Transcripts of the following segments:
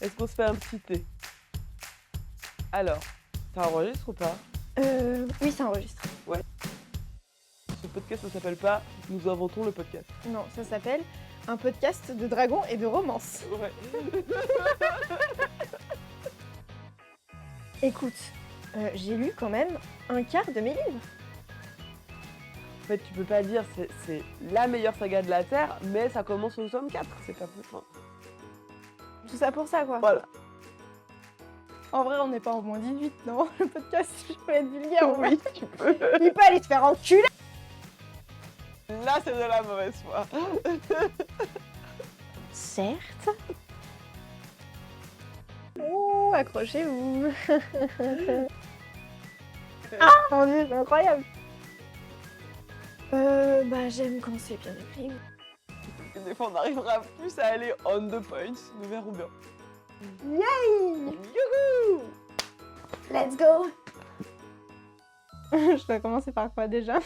Est-ce qu'on se fait un petit thé? Alors, ça enregistre ou pas? Oui, ça enregistre. Ce podcast, ça s'appelle pas « Nous inventons le podcast Non, ça s'appelle un podcast de dragons et de romance. ». Ouais. Écoute, j'ai lu quand même un quart de mes livres. En fait, tu peux pas dire c'est la meilleure saga de la Terre, mais ça commence au tome 4, c'est pas plus fin. Tout ça pour ça, quoi. Voilà. En vrai, on n'est pas en moins 18, non? Le podcast, je peux être vulgaire, Oui, tu peux. Il peut aller te faire enculer. Là, c'est de la mauvaise foi. Certes. Oh, accrochez-vous. Ah, mon Dieu, c'est incroyable. J'aime quand c'est bien écrit. Et des fois, on arrivera plus à aller on the point, nous verrons bien. Yay! Youhou! Let's go. Je dois commencer par quoi déjà?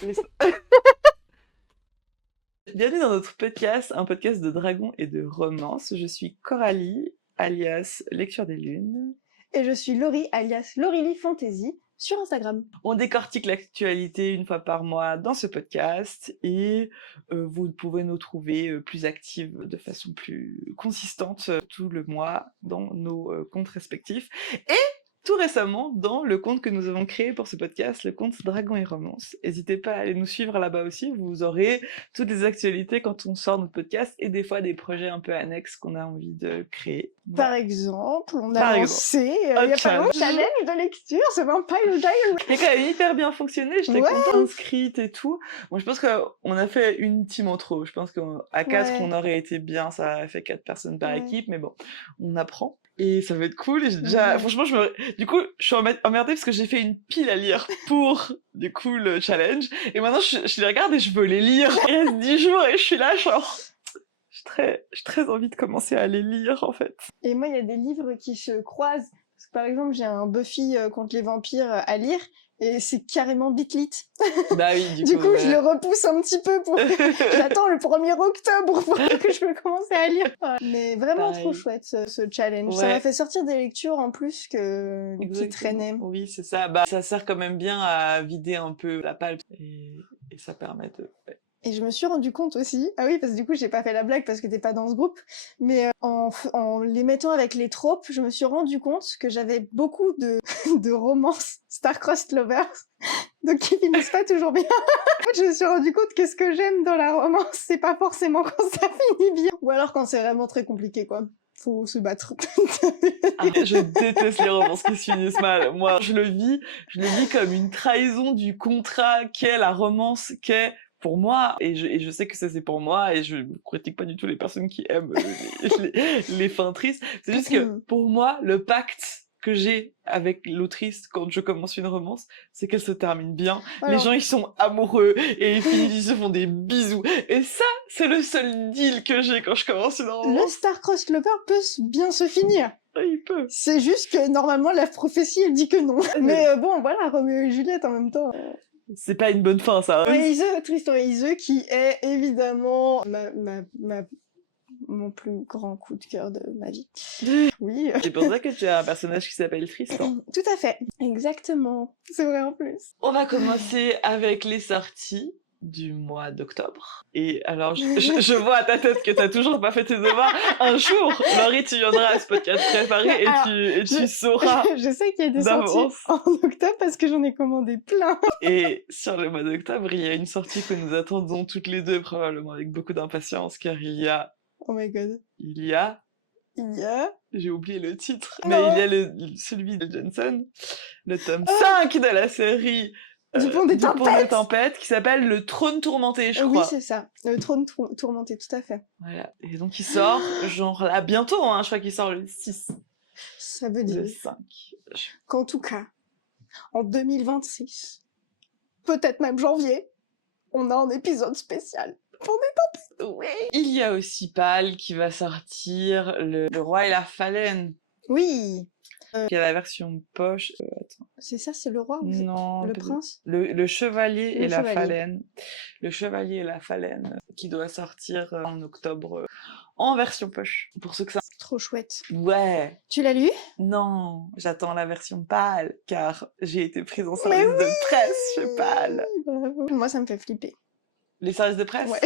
Bienvenue dans notre podcast, un podcast de dragons et de romance. Je suis Coralie, alias Lecture des Lunes. Et je suis Laurie, alias Laurily Fantasy, sur Instagram. On décortique l'actualité une fois par mois dans ce podcast et vous pouvez nous trouver plus actives de façon plus consistante tout le mois dans nos comptes respectifs. Et tout récemment, dans le compte que nous avons créé pour ce podcast, le compte Dragons et Romance. N'hésitez pas à aller nous suivre là-bas aussi, vous aurez toutes les actualités quand on sort notre podcast et des fois des projets un peu annexes qu'on a envie de créer. Par Voilà. exemple, on a Par lancé, il y a un pas longtemps, challenge. challenge de lecture, ce Vampire Diaries. Qui a quand même hyper bien fonctionné, j'étais Ouais. contente, inscrite et tout. Bon, je pense qu'on a fait une team en trop. Je pense qu'à 4, Ouais. on aurait été bien, ça aurait fait 4 personnes par Ouais. équipe, mais bon, on apprend. Et ça va être cool. Et j'ai déjà, Mhm. franchement, du coup, je suis emmerdée parce que j'ai fait une pile à lire pour, du coup, le challenge. Et maintenant, je les regarde et je veux les lire. Il reste 10 jours et je suis là, genre, j'ai très envie de commencer à les lire, en fait. Et moi, il y a des livres qui se croisent. Parce que, par exemple, j'ai un Buffy contre les vampires à lire, et c'est carrément bitlit. Bah oui, Du coup, je ouais. le repousse un petit peu pour... J'attends le 1er octobre pour que je peux commencer à lire. Mais vraiment Pareil. trop chouette, ce challenge. Ça Ouais. m'a fait sortir des lectures en plus qui Exactement. traînaient. Oui, c'est ça. Bah, ça sert quand même bien à vider un peu la palpe et ça permet de... ouais. Et je me suis rendu compte aussi, ah oui, parce que du coup, j'ai pas fait la blague parce que t'es pas dans ce groupe, mais en les mettant avec les tropes, je me suis rendu compte que j'avais beaucoup de, de romances Star-Crossed Lovers, donc qui finissent pas toujours bien. En fait, je me suis rendu compte que ce que j'aime dans la romance, c'est pas forcément quand ça finit bien, ou alors quand c'est vraiment très compliqué, quoi. Faut se battre. Ah, je déteste les romances qui se finissent mal. Moi, je le vis comme une trahison du contrat qu'est la romance, qu'est pour moi, et je sais que ça c'est pour moi, et je ne critique pas du tout les personnes qui aiment les fins tristes. C'est juste que pour moi, le pacte que j'ai avec l'autrice quand je commence une romance, c'est qu'elle se termine bien. Alors, les gens, ils sont amoureux, et ils finissent, ils se font des bisous. Et ça, c'est le seul deal que j'ai quand je commence une le romance. Star-Crossed Lover peut bien se finir. Il peut. C'est juste que normalement la prophétie elle dit que non. Mais bon voilà, Roméo et Juliette en même temps. C'est pas une bonne fin, ça. Tristan et Iseult qui est évidemment mon plus grand coup de cœur de ma vie. Oui. C'est pour ça que tu as un personnage qui s'appelle Tristan. Tout à fait. Exactement. C'est vrai en plus. On va commencer avec les sorties du mois d'octobre. Et alors, je vois à ta tête que t'as toujours pas fait tes devoirs. Un jour, Laurie, tu viendras à ce podcast préparé et tu sauras Je sais qu'il y a des d'avance. sorties en octobre parce que j'en ai commandé plein. Et sur le mois d'octobre, il y a une sortie que nous attendons toutes les deux, probablement avec beaucoup d'impatience, car Oh my god. il y a... J'ai oublié le titre, mais il y a celui de Johnson, le tome 5 de la série du Pont des Tempêtes, qui s'appelle Le Trône Tourmenté, je crois. Oui, c'est ça. Le Trône Tourmenté, tout à fait. Voilà. Et donc il sort, genre là, bientôt, hein, je crois qu'il sort le 6. Ça veut dire Le 5. qu'en tout cas, en 2026, peut-être même janvier, on a un épisode spécial. Oui. Il y a aussi Pâle qui va sortir, le Roi et la Phalène, Oui. qui est la version poche. Attends. C'est ça, c'est le roi ou Non. le prince? Le Chevalier Le et la Chevalier. Phalène. Le Chevalier et la Phalène, qui doit sortir en octobre en version poche. Pour ceux que ça... Trop chouette. Ouais. Tu l'as lu? Non, j'attends la version pâle, car j'ai été prise en Mais service oui! de presse chez Pâle. Bravo. Moi, ça me fait flipper. Les services de presse? Ouais.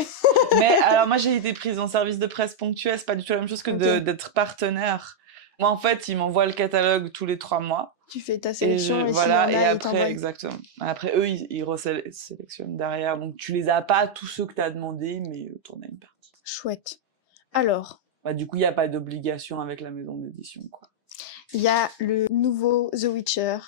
Mais alors moi, j'ai été prise en service de presse ponctuel, c'est pas du tout la même chose que Ok. d'être partenaire. Moi, en fait, ils m'envoient le catalogue tous les 3 mois. Tu fais ta Et sélection et s'il y voilà, en et a, ils après, t'envoient. exactement. Après, eux, ils sélectionnent derrière. Donc, tu les as pas, tous ceux que tu as demandé, mais t'en as une partie. Chouette. Alors, Bah, du coup, il n'y a pas d'obligation avec la maison d'édition, quoi. il y a le nouveau The Witcher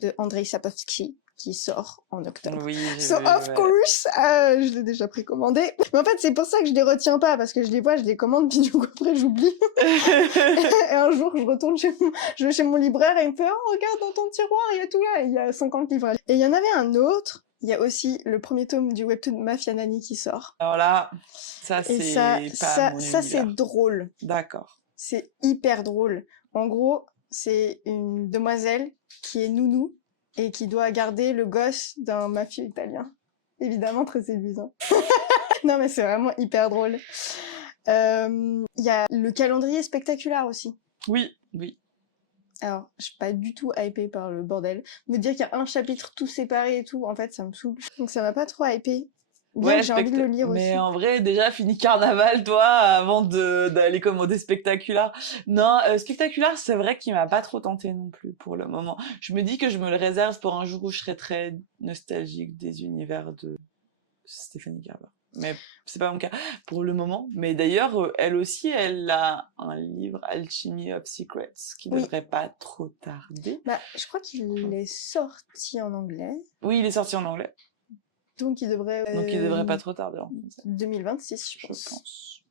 de Andrzej Sapkowski qui sort en octobre. Oui, j'ai So vu, of ouais. course, je l'ai déjà précommandé. Mais en fait, c'est pour ça que je les retiens pas, parce que je les vois, je les commande, puis du coup après j'oublie. Et un jour, je retourne je vais chez mon libraire et il me fait « Oh, regarde dans ton tiroir, il y a tout là !» Il y a 50 livres. Et il y en avait un autre, il y a aussi le premier tome du webtoon Mafia Nanny qui sort. Alors là, ça, Et c'est ça, pas mon ça c'est univers. drôle. D'accord. C'est hyper drôle. En gros, c'est une demoiselle qui est nounou et qui doit garder le gosse d'un mafieux italien. Évidemment très séduisant. Non mais c'est vraiment hyper drôle. Il y a le calendrier spectaculaire aussi. Oui, oui. Alors, je suis pas du tout hypée par le bordel. Me dire qu'il y a un chapitre tout séparé et tout, en fait, ça me saoule. Donc ça m'a pas trop hypée. Bien que j'ai envie de le lire mais aussi. en vrai, déjà, fini Carnaval, toi, avant d'aller commander Spectaculaire. Non, Spectaculaire, c'est vrai qu'il m'a pas trop tenté non plus, pour le moment. Je me dis que je me le réserve pour un jour où je serai très nostalgique des univers de Stéphanie Gerber. Mais c'est pas mon cas pour le moment. Mais d'ailleurs, elle aussi, elle a un livre, Alchemy of Secrets, qui Oui. devrait pas trop tarder. Bah, je crois qu'il est sorti en anglais. Oui, il est sorti en anglais. Donc il devrait... Donc il devrait pas trop tarder. 2026, Je pense.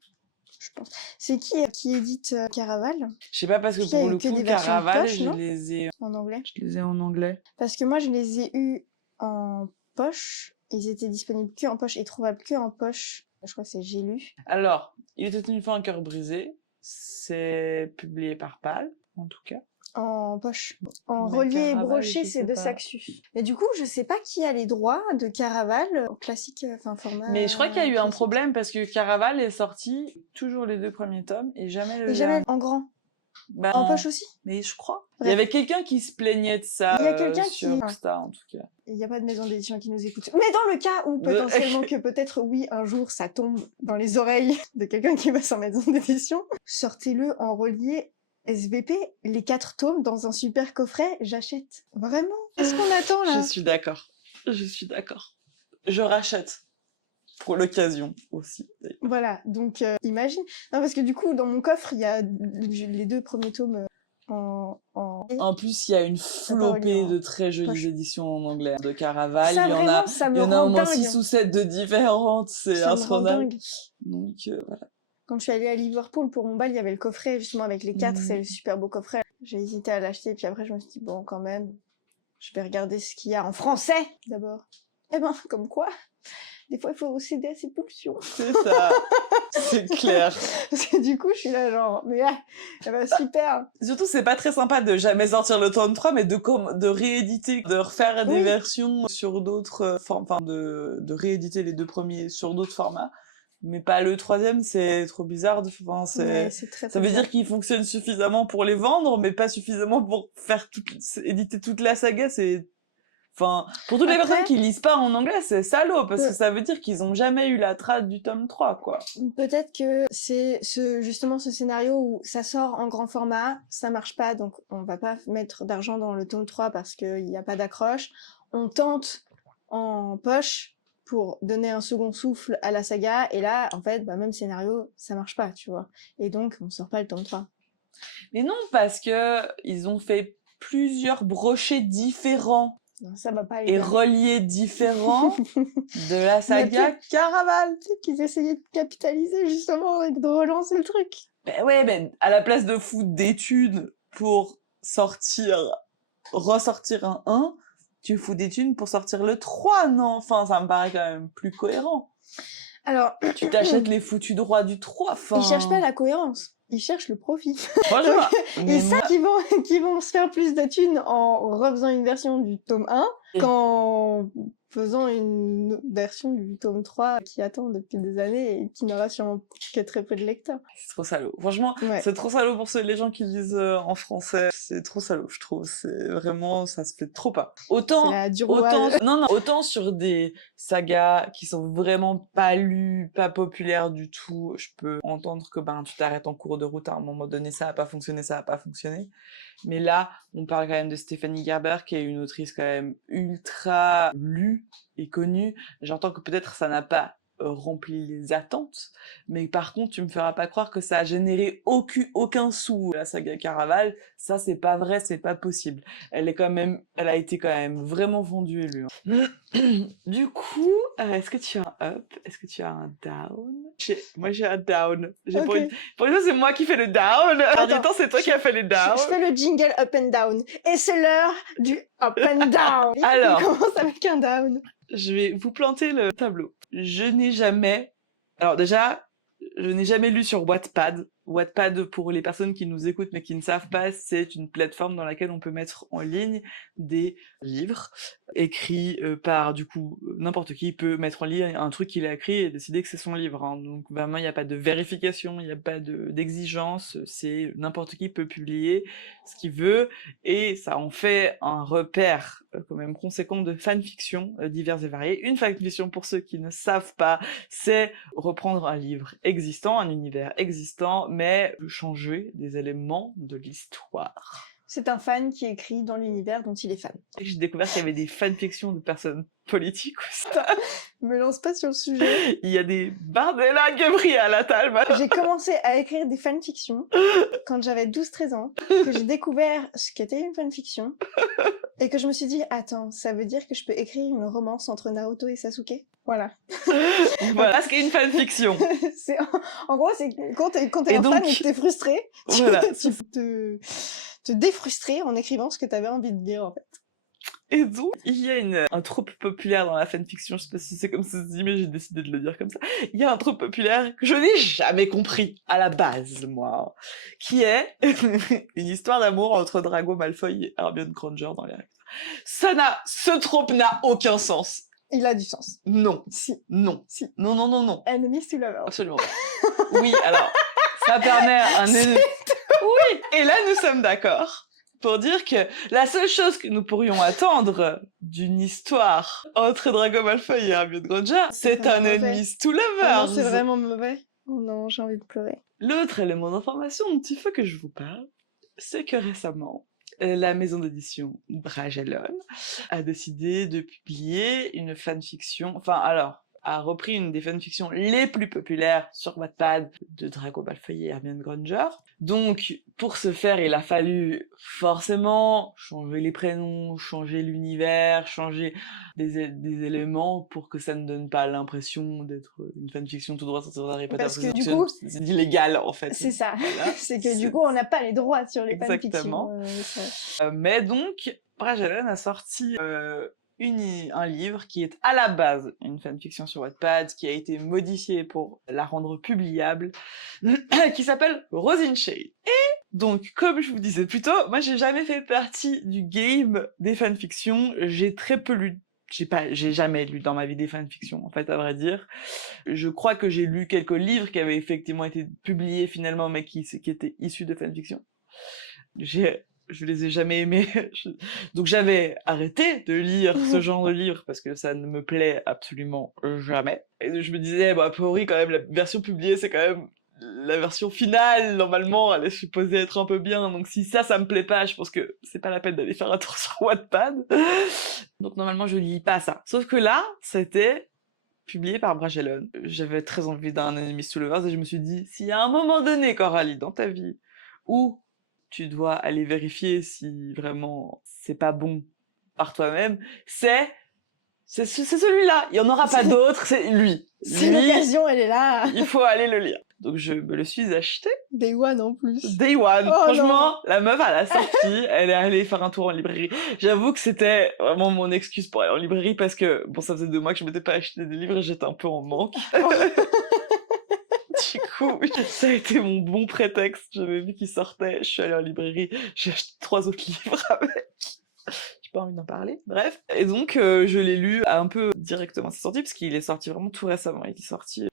Je pense. C'est qui édite Caraval Je sais pas, parce que Parce qu'il y a pour eu le que coup, des versions Caraval, poche, non en anglais. je les ai Je les ai en anglais. Parce que moi, je les ai eus en poche. Ils étaient disponibles que en poche et trouvables que en poche. Je crois que c'est J'ai lu. Alors, Il était une fois un cœur brisé. C'est publié par Pâle, en tout cas. En poche. En Mais relié et Caraval, broché, je c'est sais de pas. Saxus. Mais du coup, je sais pas qui a les droits de Caraval en classique, enfin format. Mais je crois qu'il y a eu un classique. problème parce que Caraval est sorti toujours les 2 premiers tomes et jamais le Et jamais dernier. en grand. Ben, En poche aussi. mais je crois. Il y Bref. avait quelqu'un qui se plaignait de ça Il y a quelqu'un sur qui- Rockstar, en tout cas. Il n'y a pas de maison d'édition qui nous écoute. Mais dans le cas où potentiellement que peut-être oui, un jour ça tombe dans les oreilles de quelqu'un qui va sans maison d'édition, sortez-le en relié SVP, les 4 tomes dans un super coffret, j'achète. Vraiment? Qu'est-ce qu'on attend là? Je suis d'accord. Je suis d'accord. Je rachète. Pour l'occasion aussi. d'ailleurs. Voilà, donc imagine. Non, parce que du coup, dans mon coffre, il y a les 2 premiers tomes en... En plus, il y a une flopée de très jolies poche. éditions en anglais de Caraval. Ça, Il y en vraiment, a, ça me il y en a rend au moins dingue. 6 ou 7 de différentes. C'est Ça me rend infernal. dingue. Donc, voilà. Quand je suis allée à Liverpool pour mon bal, il y avait le coffret, justement, avec les 4, Mhm. c'est le super beau coffret. J'ai hésité à l'acheter, puis après, je me suis dit, bon, quand même, je vais regarder ce qu'il y a en français, d'abord. Eh ben, comme quoi, des fois, il faut céder à ses pulsions. C'est ça. C'est clair. Parce que du coup, je suis là, genre, mais ah, eh ben, super. Surtout, c'est pas très sympa de jamais sortir le tome 3, mais de rééditer, de refaire des Oui. versions sur d'autres formes, enfin, de rééditer les 2 premiers sur d'autres formats. Mais pas le 3e, c'est trop bizarre. Enfin, Ouais, c'est très, ça veut dire qu'il fonctionne suffisamment pour les vendre, mais pas suffisamment pour faire éditer toute la saga. C'est, enfin, pour toutes les Après- personnes qui lisent pas en anglais, c'est salaud, parce que ça veut dire qu'ils ont jamais eu la trad du tome 3, quoi. Peut-être que c'est justement ce scénario où ça sort en grand format, ça marche pas, donc on va pas mettre d'argent dans le tome 3 parce qu'il n'y a pas d'accroche. On tente en poche pour donner un second souffle à la saga, et là, en fait, bah, même scénario, ça marche pas, tu vois. Et donc, on sort pas le tome 3. Mais non, parce que ils ont fait plusieurs brochets différents Non, ça va pas aller. et reliés différents de la saga Caraval. Peut-être qu'ils essayaient de capitaliser justement et de relancer le truc. Ben ouais, ben à la place de foutre des thunes pour ressortir un 1, tu fous des thunes pour sortir le 3, non? Enfin, ça me paraît quand même plus cohérent. Alors, Tu t'achètes les foutus droits du 3, enfin... ils cherchent pas la cohérence, ils cherchent le profit. Franchement, Et mais ça, moi- qui vont se faire plus de thunes en refaisant une version du tome 1, qu'en faisant une version du tome 3 qui attend depuis des années et qui n'aura sûrement que très peu de lecteurs. C'est trop salaud. Franchement, Ouais. c'est trop salaud pour les gens qui lisent en français. C'est trop salaud, je trouve. C'est vraiment, ça se fait trop pas. C'est Autant, la dure loi. non, autant sur des sagas qui sont vraiment pas lues, pas populaires du tout, je peux entendre que ben tu t'arrêtes en cours de route à un moment donné, ça a pas fonctionné, ça a pas fonctionné. Mais là, on parle quand même de Stéphanie Gerber, qui est une autrice quand même ultra lue et connue. J'entends que peut-être ça n'a pas rempli les attentes, mais par contre, tu me feras pas croire que ça a généré aucun sou, la saga Caraval. Ça, c'est pas vrai, c'est pas possible. Elle a été quand même vraiment vendue et lue. Du coup, est-ce que tu as un up? Est-ce que tu as un down? Moi, j'ai un down. Ok. Pour une fois, c'est moi qui fais le down. En Attends, même temps, c'est toi qui as fait les downs. Je fais le jingle up and down. Et c'est l'heure du up and down. Alors. On commence avec un down. Je vais vous planter le tableau. Alors déjà, je n'ai jamais lu sur Wattpad. Wattpad, pour les personnes qui nous écoutent mais qui ne savent pas, c'est une plateforme dans laquelle on peut mettre en ligne des livres écrits par, du coup, n'importe qui peut mettre en ligne un truc qu'il a écrit et décider que c'est son livre. Hein. Donc vraiment, il n'y a pas de vérification, il n'y a pas d'exigence, c'est n'importe qui peut publier ce qu'il veut, et ça en fait un repère quand même conséquent de fanfiction diverses et variées. Une fanfiction, pour ceux qui ne savent pas, c'est reprendre un livre existant, un univers existant, mais changer des éléments de l'histoire. C'est un fan qui écrit dans l'univers dont il est fan. Et j'ai découvert qu'il y avait des fanfictions de personnes politiques aussi. Me lance pas sur le sujet. Il y a des Bardella Gabriel Attal. J'ai commencé à écrire des fanfictions quand j'avais 12-13 ans, que j'ai découvert ce qu'était une fanfiction, et que je me suis dit, attends, ça veut dire que je peux écrire une romance entre Naruto et Sasuke? Voilà. Voilà ce qu'est une fanfiction. En gros, c'est quand t'es Et un donc, fan et que t'es frustré, voilà. tu peux te défrustrer en écrivant ce que t'avais envie de dire, en fait. Et donc, il y a un trope populaire dans la fanfiction, je sais pas si c'est comme ça se dit, mais j'ai décidé de le dire comme ça. Il y a un trope populaire que je n'ai jamais compris à la base, moi, qui est une histoire d'amour entre Drago Malfoy et Hermione Granger dans les Harry Potter. Ce trope n'a aucun sens. Il a du sens. Non. Si. Non. Si. Non, non, non, non. Enemies to lovers. Absolument pas. Oui, alors, ça permet Oui, et là, nous sommes d'accord pour dire que la seule chose que nous pourrions attendre d'une histoire entre Drago Malfoy et Hermione Granger, c'est un enemies to lovers. Non, c'est vraiment mauvais. Oh non, j'ai envie de pleurer. L'autre élément d'information dont il faut que je vous parle, c'est que récemment, la maison d'édition Brajlon a décidé de publier une fanfiction, a repris une des fanfictions les plus populaires sur Wattpad de Drago Malfoy et Hermione Granger. Donc, pour ce faire, il a fallu forcément changer les prénoms, changer l'univers, changer des éléments pour que ça ne donne pas l'impression d'être une fanfiction tout droit sortie d'Harry Potter. Parce que du coup, c'est illégal en fait. C'est ça. Voilà. C'est que du coup, on n'a pas les droits sur les Exactement. fanfictions. Mais donc, Brajlon a sorti un livre qui est à la base une fanfiction sur Wattpad, qui a été modifié pour la rendre publiable, qui s'appelle Rosine Shade. Et donc, comme je vous disais plus tôt, moi j'ai jamais fait partie du game des fanfictions, j'ai très peu lu. J'ai jamais lu dans ma vie des fanfictions, en fait, à vrai dire. Je crois que j'ai lu quelques livres qui avaient effectivement été publiés finalement, mais qui étaient issus de fanfictions. Je les ai jamais aimés. Donc j'avais arrêté de lire ce genre de livre parce que ça ne me plaît absolument jamais. Et je me disais, a priori, quand même, la version publiée, c'est quand même la version finale. Normalement, elle est supposée être un peu bien. Donc si ça me plaît pas, je pense que c'est pas la peine d'aller faire un tour sur Wattpad. Donc normalement, je lis pas ça. Sauf que là, c'était publié par Brajlon. J'avais très envie d'un Enemies to Lovers et je me suis dit, s'il y a un moment donné, Coralie, dans ta vie, où tu dois aller vérifier si vraiment c'est pas bon par toi-même, c'est celui-là. Il y en aura pas d'autres, c'est lui. Si l'occasion, elle est là. Il faut aller le lire. Donc je me le suis acheté. Day One en plus. Day One. Oh, franchement, non. la meuf à la sortie, elle est allée faire un tour en librairie. J'avoue que c'était vraiment mon excuse pour aller en librairie parce que, bon, ça faisait 2 mois que je m'étais pas acheté des livres et j'étais un peu en manque. Du coup, ça a été mon bon prétexte. J'avais vu qu'il sortait, je suis allée en librairie, j'ai acheté 3 autres livres avec. Je pas envie d'en parler. Bref. Et donc, je l'ai lu un peu directement à sa sortie, parce qu'il est sorti vraiment tout récemment. Il est sorti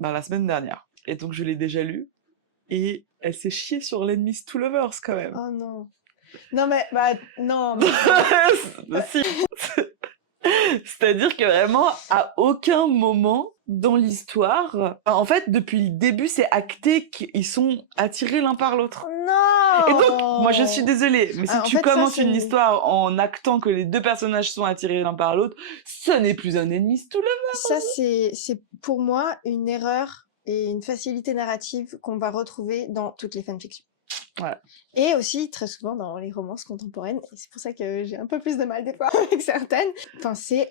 la semaine dernière. Et donc, je l'ai déjà lu. Et elle s'est chiée sur l'Enemies to Lovers, quand même. Oh non. Non mais, non. Mais... Si. C'est-à-dire que vraiment, à aucun moment dans l'histoire, en fait, depuis le début, c'est acté qu'ils sont attirés l'un par l'autre. Non. Et donc, moi, je suis désolée, mais si tu commences une histoire en actant que les deux personnages sont attirés l'un par l'autre, ce n'est plus un ennemi tout le Ça, c'est pour moi une erreur et une facilité narrative qu'on va retrouver dans toutes les fanfictions. Voilà. Et aussi, très souvent, dans les romances contemporaines. Et c'est pour ça que j'ai un peu plus de mal des fois avec certaines. Enfin, c'est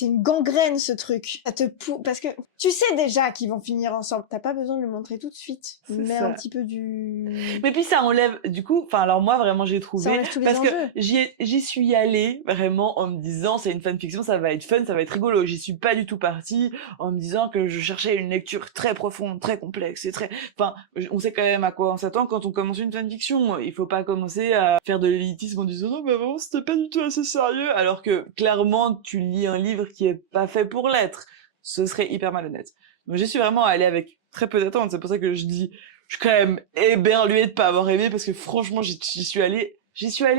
une gangrène, ce truc. Ça te parce que tu sais déjà qu'ils vont finir ensemble. T'as pas besoin de le montrer tout de suite. Mais un petit peu du... Mais puis ça enlève, du coup, enfin alors moi vraiment j'ai trouvé... Ça enlève tous les parce enjeux. que j'y suis allée vraiment en me disant c'est une fanfiction, ça va être fun, ça va être rigolo. J'y suis pas du tout partie en me disant que je cherchais une lecture très profonde, très complexe et très... Enfin, on sait quand même à quoi on s'attend quand on commence une fanfiction. Il faut pas commencer à faire de l'élitisme en disant non mais vraiment c'était pas du tout assez sérieux, alors que clairement tu lis un livre qui est pas fait pour l'être. Ce serait hyper malhonnête. Donc j'y suis vraiment allée avec très peu d'attente, c'est pour ça que je dis... Je suis quand même éberluée de pas avoir aimé, parce que franchement, j'y suis allée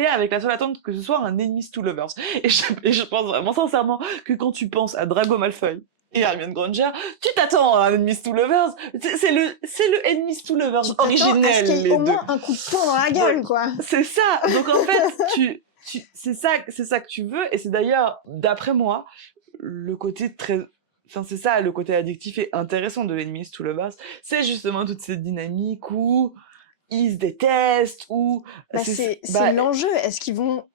avec la seule attente que ce soit un Enemies to Lovers. Et je pense vraiment sincèrement que quand tu penses à Drago Malfoy et Hermione Granger, tu t'attends à un Enemies to Lovers. C'est le Enemies to Lovers originel, à ce qu'il y ait au moins un coup de poing dans la gueule, quoi. C'est ça. Donc en fait, c'est ça que tu veux, et c'est d'ailleurs, d'après moi, le côté très... Enfin, c'est ça, le côté addictif et intéressant de l'Enemies to Lovers, c'est justement toute cette dynamique où ils se détestent, où... c'est l'enjeu. Est-ce qu'ils vont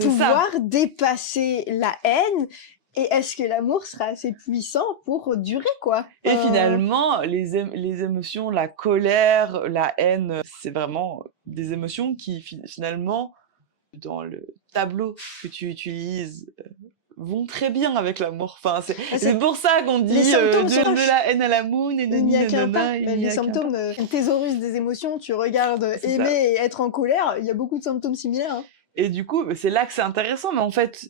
pouvoir dépasser la haine, et est-ce que l'amour sera assez puissant pour durer, quoi? Et finalement, les émotions, la colère, la haine, c'est vraiment des émotions qui, finalement, dans le tableau que tu utilises... vont très bien avec l'amour. Enfin, c'est pour ça qu'on dit de la haine à l'amour, il n'y a qu'un pas. Les symptômes, une thésaurus des émotions, tu regardes aimer et être en colère, il y a beaucoup de symptômes similaires. Hein. Et du coup, c'est là que c'est intéressant, mais en fait,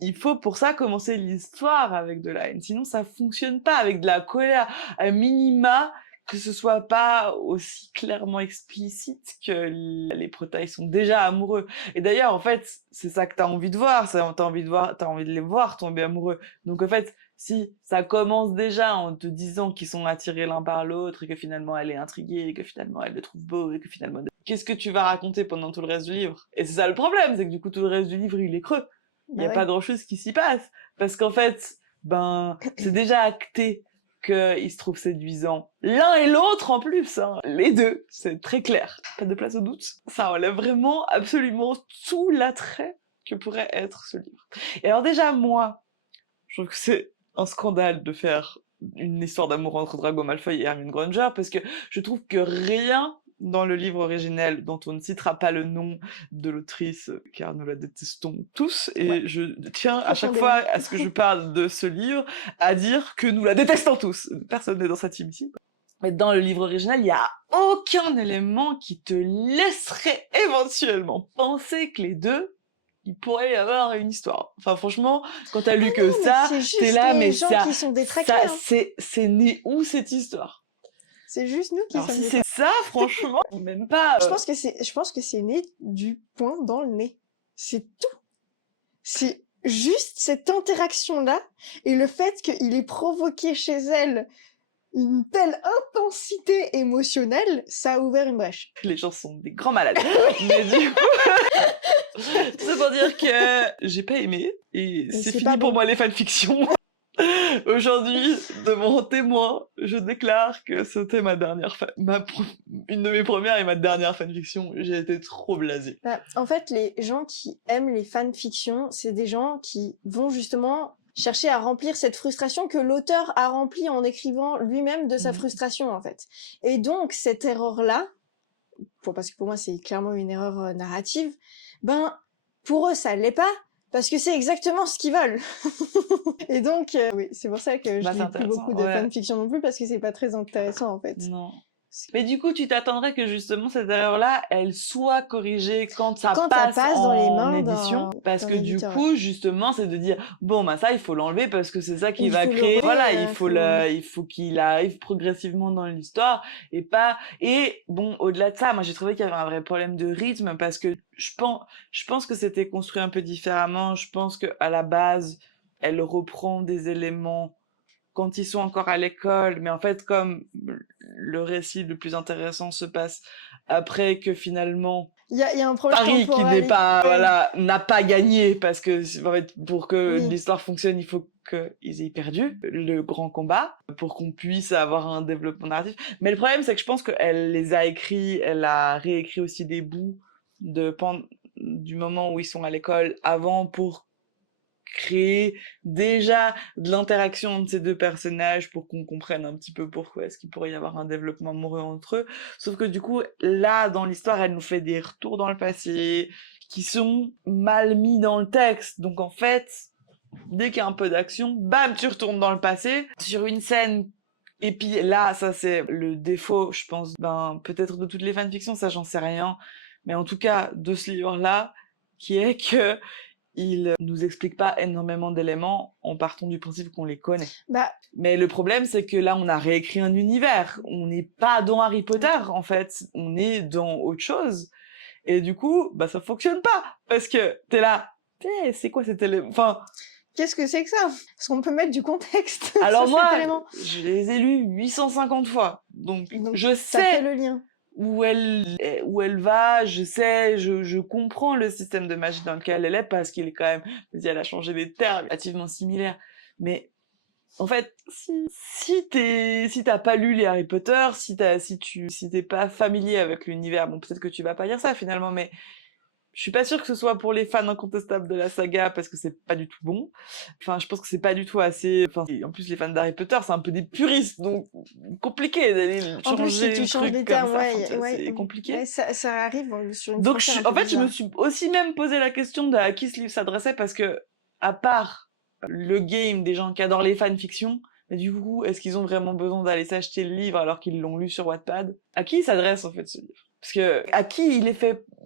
il faut pour ça commencer l'histoire avec de la haine. Sinon, ça fonctionne pas avec de la colère. À minima, que ce soit pas aussi clairement explicite que les protagonistes sont déjà amoureux. Et d'ailleurs, en fait, c'est ça que t'as envie de voir. T'as envie de les voir tomber amoureux. Donc, en fait, si ça commence déjà en te disant qu'ils sont attirés l'un par l'autre, et que finalement elle est intriguée, et que finalement elle le trouve beau, et que finalement... Qu'est-ce que tu vas raconter pendant tout le reste du livre? Et c'est ça le problème, c'est que du coup, tout le reste du livre, il est creux. Il n'y a pas grand-chose qui s'y passe. Parce qu'en fait, c'est déjà acté qu'ils se trouvent séduisants. L'un et l'autre en plus, hein. Les deux, c'est très clair. Pas de place au doute. Ça enlève vraiment absolument tout l'attrait que pourrait être ce livre. Et alors déjà, moi, je trouve que c'est un scandale de faire une histoire d'amour entre Drago Malfoy et Hermione Granger, parce que je trouve que rien dans le livre originel, dont on ne citera pas le nom de l'autrice, car nous la détestons tous, et je tiens à chaque fois à ce que je parle de ce livre, à dire que nous la détestons tous. Personne n'est dans cette team ici. Mais dans le livre original, il n'y a aucun élément qui te laisserait éventuellement penser que les deux, il pourrait y avoir une histoire. Enfin, franchement, quand t'as lu que ça, t'es là, mais ça, c'est né où cette histoire? C'est juste nous qui sommes si c'est ça, franchement, même pas... Je pense que c'est né du poing dans le nez. C'est tout. C'est juste cette interaction-là, et le fait qu'il ait provoqué chez elle une telle intensité émotionnelle, ça a ouvert une brèche. Les gens sont des grands malades. Mais du coup, c'est pour dire que j'ai pas aimé, et c'est fini pour moi les fanfictions. Aujourd'hui, de mon témoin, je déclare que c'était une de mes premières et ma dernière fanfiction. J'ai été trop blasée. En fait, les gens qui aiment les fanfictions, c'est des gens qui vont justement chercher à remplir cette frustration que l'auteur a remplie en écrivant lui-même de sa frustration, en fait. Et donc, cette erreur-là, parce que pour moi, c'est clairement une erreur narrative, pour eux, ça l'est pas, parce que c'est exactement ce qu'ils veulent. Et donc, oui, c'est pour ça que je lis plus beaucoup de fanfiction non plus, parce que c'est pas très intéressant, en fait. Non. Mais du coup, tu t'attendrais que justement cette erreur-là, elle soit corrigée quand ça Quand ça passe passe dans les en mains édition, parce d'un que du éditeur, ouais. coup, justement, c'est de dire bon, bah ça, il faut l'enlever parce que c'est ça qui Il va faut le créer. Voilà, faut... il faut qu'il arrive progressivement dans l'histoire et pas. Et bon, au-delà de ça, moi, j'ai trouvé qu'il y avait un vrai problème de rythme parce que je pense que c'était construit un peu différemment. Je pense que à la base, elle reprend des éléments quand ils sont encore à l'école, mais en fait, comme le récit le plus intéressant se passe après que finalement Il y a un problème Paris qui n'est temporel. pas, Ouais, voilà, n'a pas gagné parce que, en fait, pour que oui. l'histoire fonctionne, il faut qu'ils aient perdu le grand combat pour qu'on puisse avoir un développement narratif. Mais le problème, c'est que je pense qu'elle les a écrits, elle a réécrit aussi des bouts du moment où ils sont à l'école avant pour créer déjà de l'interaction entre ces deux personnages pour qu'on comprenne un petit peu pourquoi est-ce qu'il pourrait y avoir un développement amoureux entre eux. Sauf que du coup, là, dans l'histoire, elle nous fait des retours dans le passé qui sont mal mis dans le texte. Donc en fait, dès qu'il y a un peu d'action, bam, tu retournes dans le passé sur une scène. Et puis là, ça c'est le défaut, je pense, ben peut-être de toutes les fanfictions, ça j'en sais rien, mais en tout cas de ce livre-là, qui est que il nous explique pas énormément d'éléments en partant du principe qu'on les connaît. Bah, Mais le problème, c'est que là, on a réécrit un univers. On n'est pas dans Harry Potter, en fait. On est dans autre chose. Et du coup, bah, ça fonctionne pas. Parce que t'es là, c'est quoi cet élément? Enfin, qu'est-ce que c'est que ça? Est-ce qu'on peut mettre du contexte alors sur cet moi, élément? je les ai lus 850 fois. Donc, Donc, je ça fait sais le lien. où elle va, je sais, je comprends le système de magie dans lequel elle est parce qu'il est quand même, vas-y, elle a changé des termes relativement similaires. Mais en fait, si t'as pas lu les Harry Potter, si t'es pas familier avec l'univers, bon, peut-être que tu vas pas lire ça finalement, mais je suis pas sûre que ce soit pour les fans incontestables de la saga parce que c'est pas du tout bon. Enfin, je pense que c'est pas du tout assez. Enfin, et en plus, les fans d'Harry Potter, c'est un peu des puristes, donc compliqué d'aller En plus, si changer tu le changes truc les comme termes, ça. Enfin, ouais, tu vois, ouais, c'est compliqué. ouais, ça arrive sur une Donc, frontière un en peu fait, je me bizarre. suis aussi même posé la question de à qui ce livre s'adressait parce que, à part le game des gens qui adorent les fanfictions, mais du coup, est-ce qu'ils ont vraiment besoin d'aller s'acheter le livre alors qu'ils l'ont lu sur Wattpad? À qui il s'adresse en fait ce livre? Parce que à qui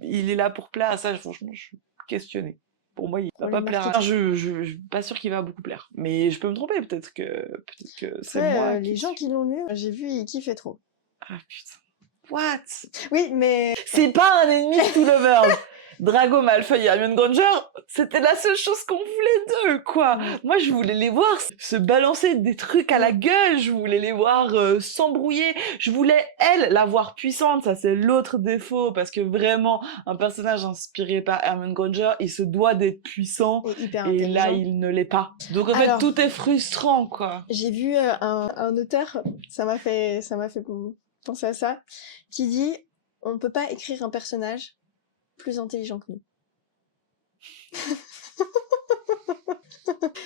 il est là pour plaire? Ça, franchement, je suis questionnée. Pour moi, il Pour va les pas plaire. marketing. Je suis pas sûre qu'il va beaucoup plaire. Mais je peux me tromper. Peut-être que c'est Après, moi les gens qui l'ont lu, j'ai vu, ils kiffaient trop. Ah putain. What? Oui, mais C'est pas un ennemi de Two Lovers. Drago Malfoy et Hermione Granger, c'était la seule chose qu'on voulait d'eux, quoi. Moi, je voulais les voir se balancer des trucs à la gueule, je voulais les voir s'embrouiller, je voulais, elle, la voir puissante, ça c'est l'autre défaut, parce que vraiment, un personnage inspiré par Hermione Granger, il se doit d'être puissant, et hyper et là, intelligent. il ne l'est pas. Donc en fait, Alors, tout est frustrant, quoi. j'ai vu un auteur, ça m'a fait penser à ça, qui dit on peut pas écrire un personnage plus intelligent que nous.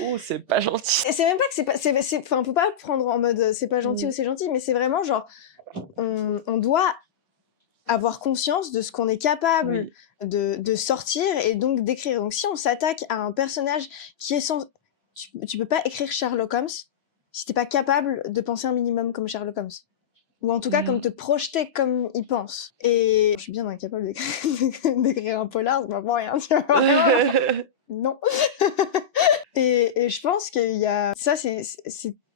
Oh, c'est pas gentil. Et c'est même pas que c'est pas, enfin, on peut pas prendre en mode c'est pas gentil ou c'est gentil, mais c'est vraiment genre on doit avoir conscience de ce qu'on est capable de sortir et donc d'écrire. Donc si on s'attaque à un personnage qui est sans... Tu peux pas écrire Sherlock Holmes si t'es pas capable de penser un minimum comme Sherlock Holmes. Ou en tout cas, comme te projeter comme il pense. Et je suis bien incapable d'écrire un polar, c'est pas pour rien, tu vois, vraiment. Non. Et je pense qu'il y a... Ça,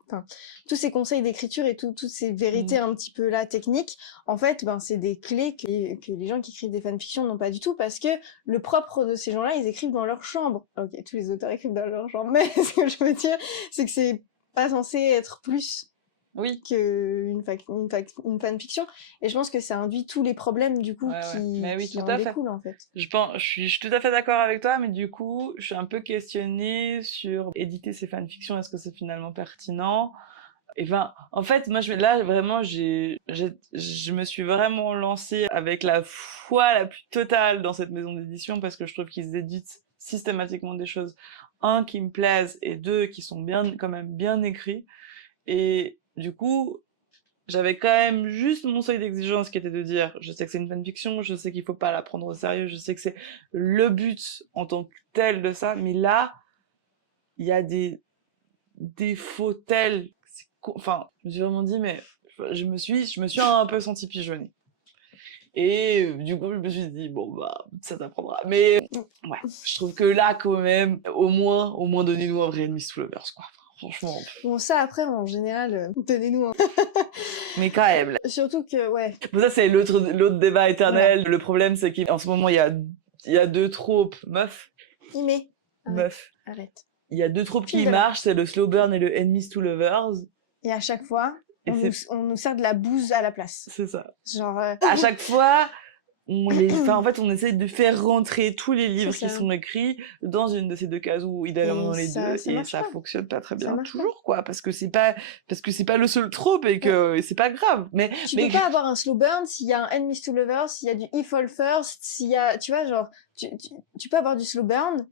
enfin, tous ces conseils d'écriture et toutes ces vérités un petit peu là techniques, en fait, ben, c'est des clés que les gens qui écrivent des fanfictions n'ont pas du tout parce que le propre de ces gens-là, ils écrivent dans leur chambre. Ok, tous les auteurs écrivent dans leur chambre, mais ce que je veux dire, c'est que c'est pas censé être plus qu'une une fanfiction. Et je pense que ça induit tous les problèmes du coup qui en découlent en fait. Je suis tout à fait d'accord avec toi, mais du coup, je suis un peu questionnée sur éditer ces fanfictions. Est-ce que c'est finalement pertinent? Et ben, en fait, moi, là, vraiment, je me suis vraiment lancée avec la foi la plus totale dans cette maison d'édition parce que je trouve qu'ils éditent systématiquement des choses, un, qui me plaisent et deux, qui sont bien, quand même bien écrits. Et du coup, j'avais quand même juste mon seuil d'exigence qui était de dire, je sais que c'est une fanfiction, je sais qu'il faut pas la prendre au sérieux, je sais que c'est le but en tant que tel de ça, mais là, il y a des défauts tels, enfin, je me suis vraiment dit, mais Enfin, je me suis un peu sentie pigeonnée. Et du coup, je me suis dit, bon, bah, ça t'apprendra. Mais ouais, je trouve que là, quand même, au moins donnez-nous un vrai Enemies to Lovers, quoi. Franchement. Bon, ça, après, en général, donnez-nous un... Mais quand même. Surtout que, ouais, Bon, ça, c'est l'autre débat voilà. éternel. Le problème, c'est qu'en ce moment, il y a deux tropes. Meuf. Arrête, arrête. Il y a deux tropes File qui de là. marchent, c'est le slow burn et le Enemies to Lovers. Et à chaque fois, Et on nous sert de la bouse à la place. c'est ça. Genre... À chaque fois, en fait, on essaie de faire rentrer tous les livres C'est qui ça. sont écrits dans une de ces deux cases ou idéalement Et dans les ça- deux, ça et marche ça pas. fonctionne pas très Ça bien marche pas. toujours, quoi, parce que c'est pas le seul trope et que c'est pas grave. Mais Tu peux pas avoir un slow burn s'il y a un Enemies to Lovers, s'il y a du If All First, s'il y a... Tu vois, genre... Tu peux avoir du slow burn,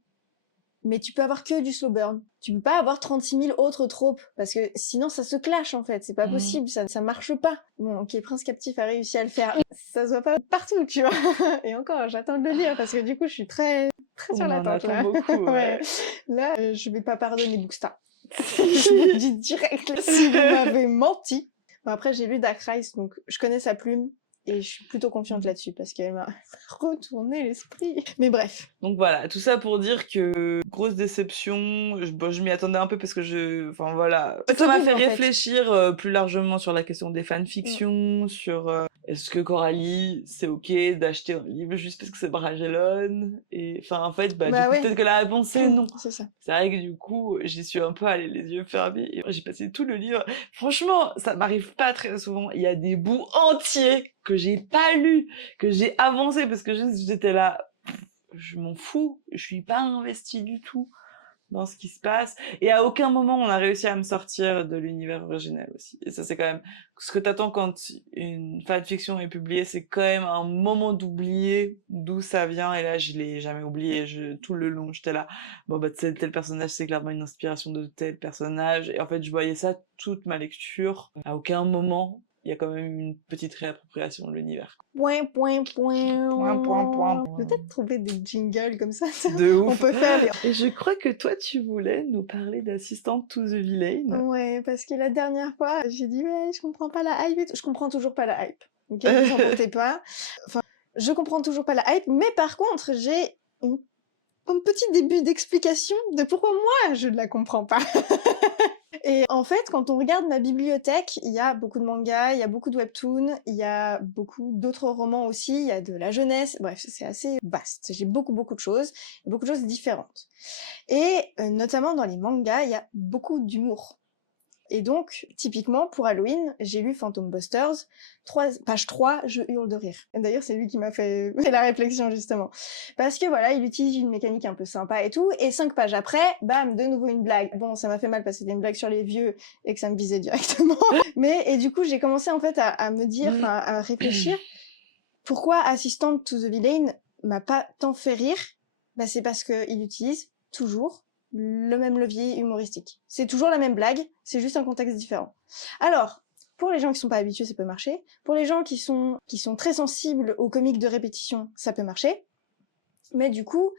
mais tu peux avoir que du slow burn. Tu peux pas avoir 36 000 autres tropes, parce que sinon ça se clash en fait, c'est pas possible, ça marche pas. Bon, ok, Prince Captif a réussi à le faire, ça se voit pas partout, tu vois. Et encore, j'attends de le lire, parce que du coup je suis très on sur en l'attente attend là. beaucoup, ouais. Là, je vais pas pardonner Bookstar. Je vous le dis direct, là, si vous m'avez menti. Bon, après j'ai lu Dark Rise, donc je connais sa plume, et je suis plutôt confiante là-dessus, parce qu'elle m'a retourné l'esprit. Mais bref. Donc voilà, tout ça pour dire que grosse déception. Je m'y attendais un peu parce que enfin voilà, C'était ça m'a double, fait en fait. réfléchir plus largement sur la question des fanfictions, sur est-ce que Coralie c'est ok d'acheter un livre juste parce que c'est Bragellon, et enfin en fait du Bah coup ouais. peut-être que la réponse c'est non. C'est ça. C'est vrai que du coup j'y suis un peu allée les yeux fermés et j'ai passé tout le livre. Franchement, ça m'arrive pas très souvent. Il y a des bouts entiers que j'ai pas lus, que j'ai avancé parce que juste j'étais là. Je m'en fous, je suis pas investie du tout dans ce qui se passe, et à aucun moment on a réussi à me sortir de l'univers originel aussi. Et ça, c'est quand même ce que t'attends quand une fanfiction est publiée, c'est quand même un moment d'oublier d'où ça vient, et là je l'ai jamais oublié. Tout le long j'étais là, bon bah tel personnage c'est clairement une inspiration de tel personnage, et en fait je voyais ça toute ma lecture. À aucun moment il y a quand même une petite réappropriation de l'univers. Point, point, point. Point, point, point. Peut-être trouver des jingles comme ça. De On ouf. peut faire les... Et je crois que toi, tu voulais nous parler d'Assistant to the Villain. Ouais, parce que la dernière fois, j'ai dit, ouais, je comprends pas la hype et tout. Je comprends toujours pas la hype. Ok, vous en portez pas. Enfin, je comprends toujours pas la hype, mais par contre, j'ai un petit début d'explication de pourquoi moi, je ne la comprends pas. Et en fait, quand on regarde ma bibliothèque, il y a beaucoup de mangas, il y a beaucoup de webtoons, il y a beaucoup d'autres romans aussi, il y a de la jeunesse, bref, c'est assez vaste. J'ai beaucoup de choses différentes. Et notamment dans les mangas, il y a beaucoup d'humour. Et donc, typiquement, pour Halloween, j'ai lu Phantom Busters, page 3, je hurle de rire. Et d'ailleurs, c'est lui qui m'a fait la réflexion, justement. Parce que voilà, il utilise une mécanique un peu sympa et tout, et 5 pages après, bam, de nouveau une blague. Bon, ça m'a fait mal parce que c'était une blague sur les vieux, et que ça me visait directement. Et du coup, j'ai commencé en fait à me dire, à réfléchir, pourquoi Assistant to the Villain m'a pas tant fait rire? Bah, c'est parce qu'il utilise toujours le même levier humoristique. C'est toujours la même blague, c'est juste un contexte différent. Alors, pour les gens qui sont pas habitués, ça peut marcher. Pour les gens qui sont très sensibles aux comiques de répétition, ça peut marcher. Mais du coup,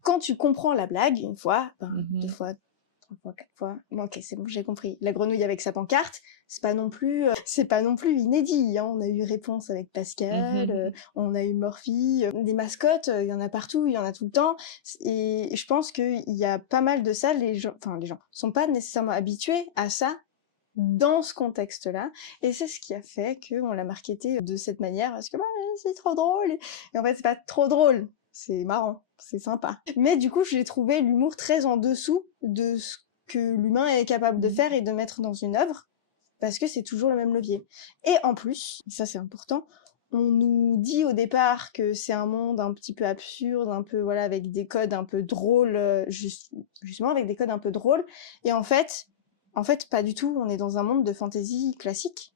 quand tu comprends la blague, une fois, deux fois, 3 fois, 4 fois, bon, ok, c'est bon, j'ai compris. La grenouille avec sa pancarte, c'est pas non plus inédit, hein. On a eu Réponse avec Pascal, on a eu Morphy, des mascottes, il y en a partout, il y en a tout le temps. Et je pense qu'il y a pas mal de ça, les gens sont pas nécessairement habitués à ça dans ce contexte-là. Et c'est ce qui a fait qu'on l'a marketé de cette manière, parce que c'est trop drôle. Et en fait, c'est pas trop drôle. C'est marrant, c'est sympa. Mais du coup, j'ai trouvé l'humour très en dessous de ce que l'humain est capable de faire et de mettre dans une œuvre, parce que c'est toujours le même levier. Et en plus, ça c'est important, on nous dit au départ que c'est un monde un petit peu absurde, un peu voilà, avec des codes un peu drôles, justement avec des codes un peu drôles. Et en fait, pas du tout. On est dans un monde de fantasy classique.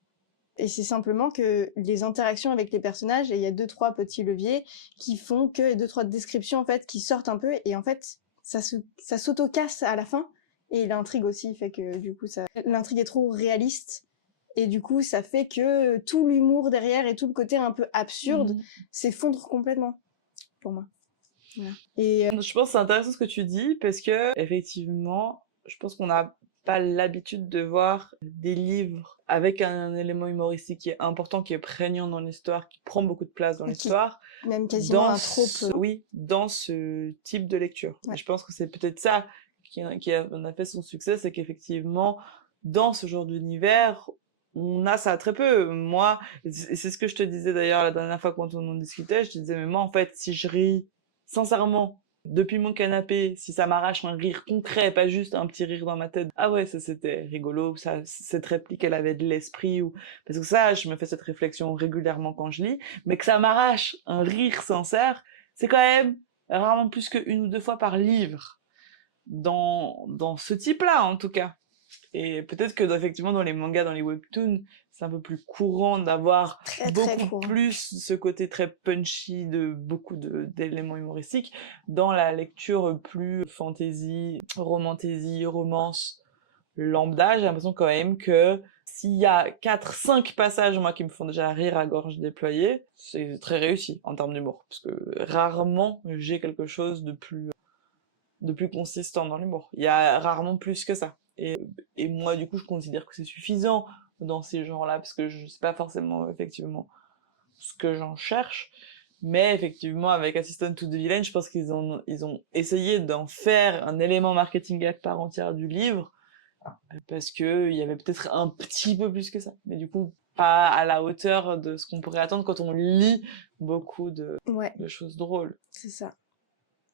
Et c'est simplement que les interactions avec les personnages, et il y a 2-3 petits leviers qui font que 2-3 descriptions en fait qui sortent un peu, et en fait ça s'auto-casse à la fin, et l'intrigue aussi fait que du coup l'intrigue est trop réaliste, et du coup ça fait que tout l'humour derrière et tout le côté un peu absurde s'effondre complètement pour moi. Voilà. Et Je pense que c'est intéressant ce que tu dis, parce que effectivement, je pense qu'on a pas l'habitude de voir des livres avec un élément humoristique qui est important, qui est prégnant dans l'histoire, qui prend beaucoup de place dans Qui l'histoire, même quasiment dans un trope. oui, dans ce type de lecture. Et Ouais. je pense que c'est peut-être ça qui en a fait son succès, c'est qu'effectivement, dans ce genre d'univers, on a ça très peu. Moi, et c'est ce que je te disais d'ailleurs la dernière fois quand on en discutait, je te disais, mais moi, en fait, si je ris sincèrement depuis mon canapé, si ça m'arrache un rire concret, pas juste un petit rire dans ma tête, ah ouais, ça c'était rigolo, ça, cette réplique, elle avait de l'esprit, ou parce que ça, je me fais cette réflexion régulièrement quand je lis, mais que ça m'arrache un rire sincère, c'est quand même rarement plus qu'une ou deux fois par livre, dans ce type-là en tout cas. Et peut-être que effectivement dans les mangas, dans les webtoons, c'est un peu plus courant d'avoir Très beaucoup courant. plus ce côté très punchy de beaucoup d'éléments humoristiques. Dans la lecture plus fantasy, romantasy, romance, lambda, j'ai l'impression quand même que s'il y a 4-5 passages, moi, qui me font déjà rire à gorge déployée, c'est très réussi en termes d'humour. Parce que rarement j'ai quelque chose de plus consistant dans l'humour. Il y a rarement plus que ça. Et moi, du coup, je considère que c'est suffisant dans ces genres-là, parce que je sais pas forcément, effectivement, ce que j'en cherche. Mais effectivement, avec Assistant to the Villain, je pense ils ont essayé d'en faire un élément marketing à part entière du livre, parce que il y avait peut-être un petit peu plus que ça. Mais du coup, pas à la hauteur de ce qu'on pourrait attendre quand on lit beaucoup de choses drôles. C'est ça.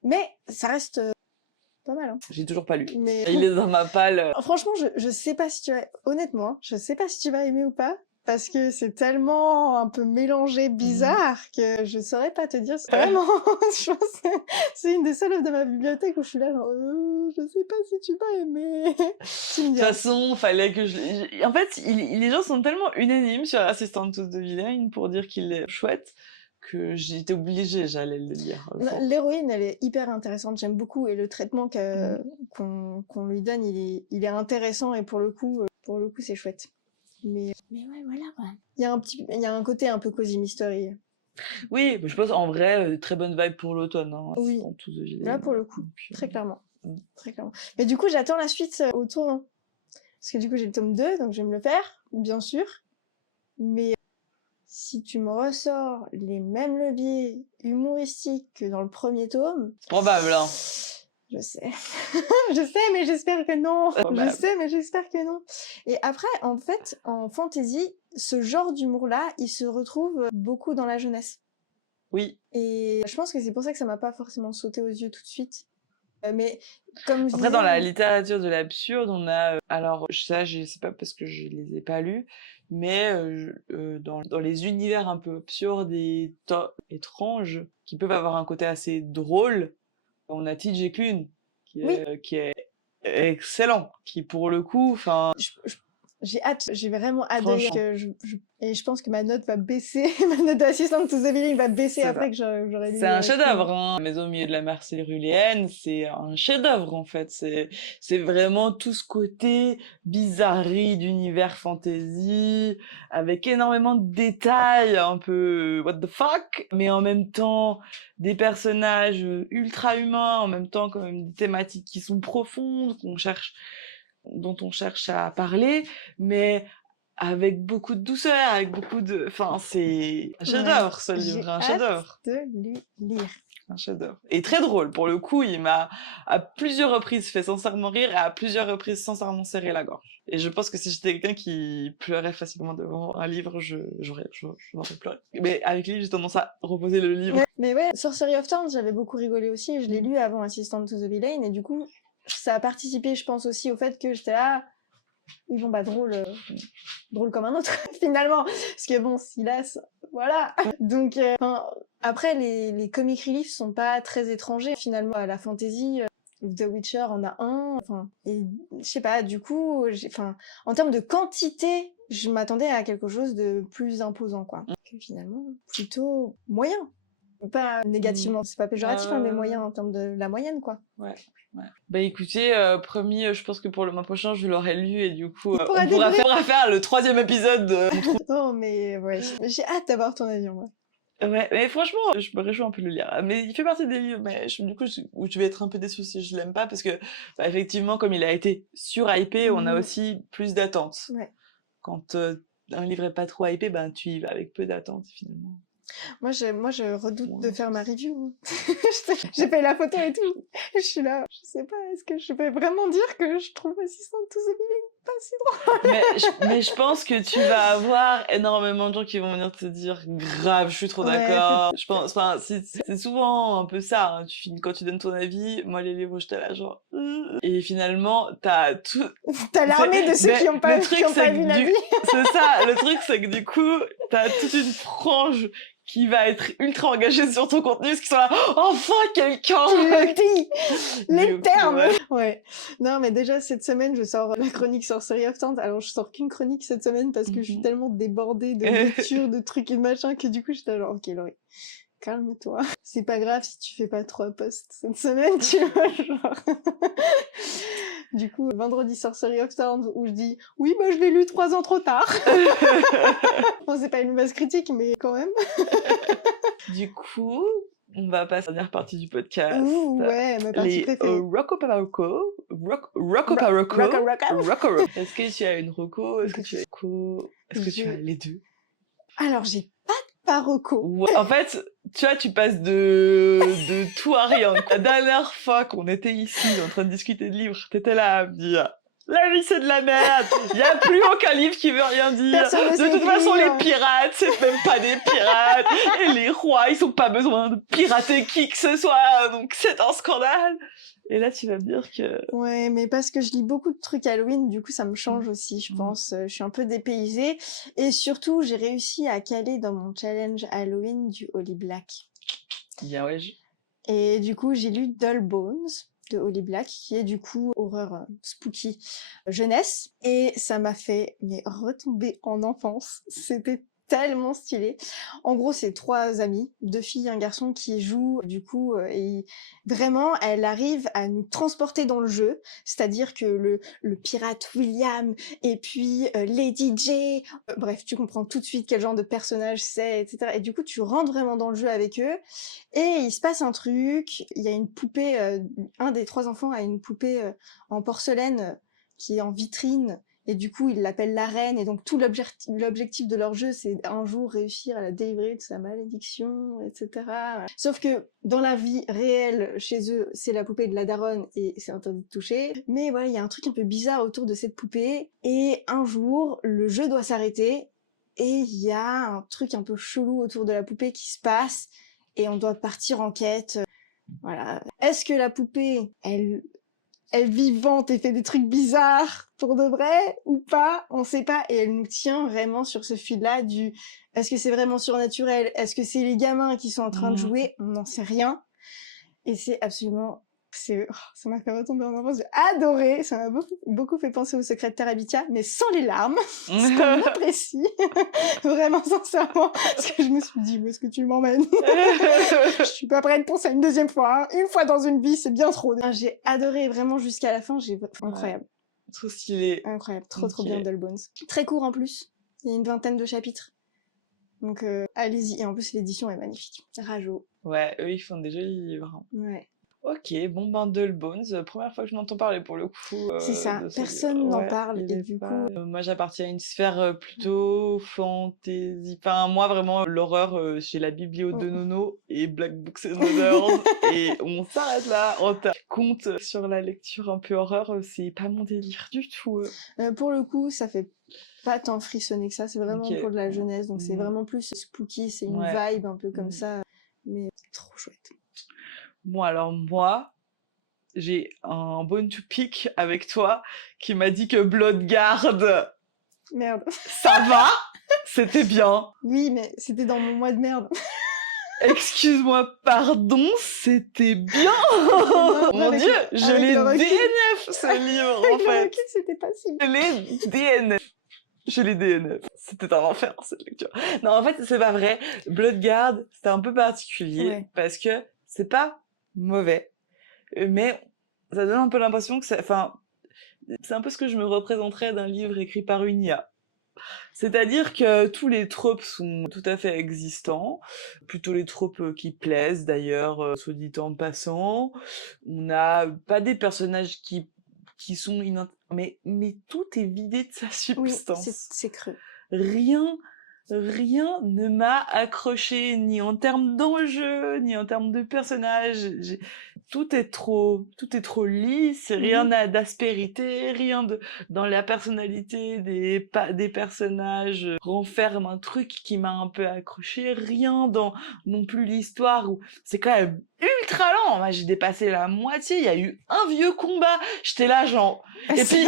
Mais ça reste pas mal, hein. J'ai toujours pas lu. Mais Il est dans ma palle. franchement, je sais pas si tu vas... Honnêtement, je sais pas si tu vas aimer ou pas, parce que c'est tellement un peu mélangé, bizarre, que je saurais pas te dire. Vraiment, je pense que c'est une des seules œuvres de ma bibliothèque où je suis là genre, je sais pas si tu vas aimer. Tu me De toute diras. façon, fallait que en fait, les gens sont tellement unanimes sur Assistant to the Villain pour dire qu'il est chouette que j'étais obligée, j'allais le lire. L'héroïne, elle est hyper intéressante, j'aime beaucoup, et le traitement qu'on lui donne, il est intéressant, et pour le coup, c'est chouette. Mais ouais, voilà, quoi. Il y a un côté un peu cosy mystery. Oui, je pense en vrai, très bonne vibe pour l'automne, hein, Oui. Assistant to the Villain. Là, pour le coup, Donc, très clairement. Très clairement. Mais du coup, j'attends la suite au tournant. Parce que du coup, j'ai le tome 2, donc je vais me le faire, bien sûr. Mais si tu me ressors les mêmes leviers humoristiques que dans le premier tome... Probable, hein. Je sais. Je sais, mais j'espère que non. Probable. Je sais, mais j'espère que non. Et après, en fait, en fantasy, ce genre d'humour-là, il se retrouve beaucoup dans la jeunesse. Oui. Et je pense que c'est pour ça que ça m'a pas forcément sauté aux yeux tout de suite. Mais comme je Après, disais... dans la littérature de l'absurde, on a... alors, ça, je sais pas parce que je les ai pas lus, mais dans les univers un peu absurdes et étranges, qui peuvent avoir un côté assez drôle, on a TJ Klune, qui est excellent, qui pour le coup, enfin... J'ai hâte, j'ai vraiment hâte de lire. Franchement. Et je pense que ma note va baisser, ma note d'assistante to the Villain va baisser après que j'aurai lu. C'est un chef-d'œuvre, hein. Maison au milieu de la mer céruléenne, c'est un chef-d'œuvre en fait. C'est vraiment tout ce côté bizarrerie d'univers fantasy, avec énormément de détails, un peu what the fuck, mais en même temps des personnages ultra humains, en même temps quand même des thématiques qui sont profondes, dont on cherche à parler, mais avec beaucoup de douceur, avec beaucoup de... Enfin, c'est un chef-d'œuvre, ce livre, un chef-d'œuvre. J'ai hâte de lui lire. Un chef-d'œuvre. Et très drôle, pour le coup, il m'a à plusieurs reprises fait sincèrement rire et à plusieurs reprises sincèrement serré la gorge. Et je pense que si j'étais quelqu'un qui pleurait facilement devant un livre, j'aurais pleuré. Mais avec lui, j'ai tendance à reposer le livre. Mais ouais, Sorcery of Thorns, j'avais beaucoup rigolé aussi, je l'ai lu avant Assistant to the Villain, et du coup, ça a participé, je pense, aussi au fait que j'étais là, oui, bon, bah, drôle comme un autre, finalement. Parce que bon, Silas, voilà. Donc, après, les comic relief sont pas très étrangers, finalement, à la fantasy. The Witcher en a un, et je sais pas, du coup, en termes de quantité, je m'attendais à quelque chose de plus imposant, quoi. Que finalement, plutôt moyen. Pas négativement, c'est pas péjoratif, mais moyen en termes de la moyenne, quoi. Ouais. Bah écoutez, promis, je pense que pour le mois prochain, je l'aurai lu et du coup, on pourra faire le 3e épisode. Non, mais ouais, j'ai hâte d'avoir ton avis, moi. Ouais, mais franchement, je me réjouis un peu de le lire. Mais il fait partie des livres, mais du coup, où je vais être un peu déçue si je l'aime pas, parce que, bah, effectivement, comme il a été surhypé, on a Mmh. aussi plus d'attentes. Ouais. Quand un livre est pas trop hypé, ben tu y vas avec peu d'attentes, finalement. Moi, je redoute de Moins. faire ma review. J'ai fait la photo et tout. Je suis là, je sais pas, est-ce que je vais vraiment dire que je trouve Assistant to the Living pas si drôle? Mais je pense que tu vas avoir énormément de gens qui vont venir te dire grave, je suis trop Ouais, d'accord. Je pense, enfin, c'est souvent un peu ça. Hein. Quand tu donnes ton avis, moi les livres, j'étais là genre. Et finalement, t'as tout. t'as l'armée de ceux Mais qui ont le qui truc, ont c'est pas que vu la vie. c'est ça. Le truc, c'est que du coup, t'as toute une frange qui va être ultra engagée sur ton contenu, parce qu'ils sont là, enfin quelqu'un Qui le dit, les Du coup, termes. ouais. Ouais. Non, mais déjà cette semaine, je sors la chronique Sorcery of Tente. Alors, je sors qu'une chronique cette semaine parce que je suis Mhm. tellement débordée de lectures, de trucs et de machin que du coup, j'étais genre, ok, Laurie, calme-toi. C'est pas grave si tu fais pas 3 posts cette semaine, tu vois, genre. Du coup, vendredi Sorcery of Tente où je dis, oui, bah, je l'ai lu 3 ans trop tard. Bon, c'est pas une mauvaise critique, mais quand même. Du coup, on va passer à la dernière partie du podcast. Ouh, ouais, ma partie Les préférée. Rocco Rocka Rocka. Est-ce que tu as une Rocco? Est-ce que tu as Est-ce que tu as Je... les deux? Alors, j'ai pas de paroco. Ouais. En fait, tu vois, tu passes de tout à rien. La dernière fois qu'on était ici en train de discuter de livres, t'étais là à me dire la vie c'est de la merde, y a plus aucun livre qui veut rien dire. Personne ne De sait toute façon, écrire. les pirates, c'est même pas des pirates. Et les rois, ils ont pas besoin de pirater qui que ce soit, donc c'est un scandale. Et là, tu vas me dire que... Ouais, mais parce que je lis beaucoup de trucs Halloween, du coup, ça me change aussi, je pense. Je suis un peu dépaysée. Et surtout, j'ai réussi à caler dans mon challenge Halloween du Holly Black. Bien, ouais. Et du coup, j'ai lu Dull Bones de Holly Black, qui est du coup horreur spooky jeunesse. Et ça m'a fait retomber en enfance. C'était tellement stylé. En gros, c'est 3 amies, 2 filles, un garçon qui jouent du coup et vraiment, elle arrive à nous transporter dans le jeu. C'est-à-dire que le pirate William et puis Lady J, bref, tu comprends tout de suite quel genre de personnage c'est, etc. Et du coup, tu rentres vraiment dans le jeu avec eux. Et il se passe un truc, il y a une poupée, un des 3 enfants a une poupée en porcelaine qui est en vitrine, et du coup il l'appelle la reine, et donc tout l'objectif de leur jeu c'est un jour réussir à la délivrer de sa malédiction, etc. Sauf que dans la vie réelle, chez eux, c'est la poupée de la daronne et c'est interdit de toucher. Mais voilà, il y a un truc un peu bizarre autour de cette poupée, et un jour, le jeu doit s'arrêter, et il y a un truc un peu chelou autour de la poupée qui se passe, et on doit partir en quête. Voilà. Est-ce que la poupée, elle vivante et fait des trucs bizarres pour de vrai ou pas? On sait pas. Et elle nous tient vraiment sur ce fil-là du est-ce que c'est vraiment surnaturel? Est-ce que c'est les gamins qui sont en train de jouer? On n'en sait rien. Et c'est absolument... ça m'a fait retomber en enfance. J'ai adoré. Ça m'a beaucoup fait penser au Secret de Terabithia, mais sans les larmes. Ce qu'on apprécie. Vraiment, sincèrement. Parce que je me suis dit, où est-ce que tu m'emmènes? Je suis pas prête pour ça une deuxième fois. Hein. Une fois dans une vie, c'est bien trop. J'ai adoré vraiment jusqu'à la fin. Incroyable. Ouais. Trop stylé. Incroyable. Trop Ok. bien, Dull Bones. Très court en plus. Il y a une 20aine de chapitres. Donc, allez-y. Et en plus, l'édition est magnifique. Rajo. Ouais, eux, ils font des jolis livres. Ouais. Ok, bon ben Dull Bones, première fois que je m'entends parler pour le coup C'est ça. de ce Personne livre. n'en Ouais, parle. il Et est du pas... coup... moi j'appartiens à une sphère plutôt fantasy. Enfin moi vraiment l'horreur chez la biblio de Nono et Black Books and Others et on s'arrête là. En compte sur la lecture un peu horreur, c'est pas mon délire du tout. pour le coup, ça fait pas tant frissonner que ça. C'est vraiment Ok. pour de la jeunesse. Donc, c'est vraiment plus spooky. C'est une Ouais. vibe un peu comme ça. Mais trop chouette. Bon alors moi, j'ai un bone to pick avec toi qui m'a dit que Bloodguard, Merde. ça va, c'était bien. Oui, mais c'était dans mon mois de merde. Excuse-moi, pardon, c'était bien. Non, Mon avec Dieu, le- je avec l'ai le recul. DNF ce livre Avec en le fait. recul, c'était pas si Je l'ai DNF. Je l'ai DNF. C'était un enfer cette lecture. Non, en fait, c'est pas vrai. Bloodguard, c'était un peu particulier parce que c'est pas mauvais, mais ça donne un peu l'impression que c'est, enfin, c'est un peu ce que je me représenterais d'un livre écrit par une IA. C'est-à-dire que tous les tropes sont tout à fait existants, plutôt les tropes qui plaisent d'ailleurs, soit dit en passant. On n'a pas des personnages qui sont mais tout est vidé de sa Oui, substance. c'est creux. Rien, rien ne m'a accroché, ni en termes d'enjeu, ni en termes de personnages. Tout est trop lisse, rien n'a d'aspérité, rien dans la personnalité des personnages renferme un truc qui m'a un peu accroché, rien dans non plus l'histoire où c'est quand même ultra lent. Moi, j'ai dépassé la moitié, il y a eu un vieux combat, j'étais là genre... Et puis,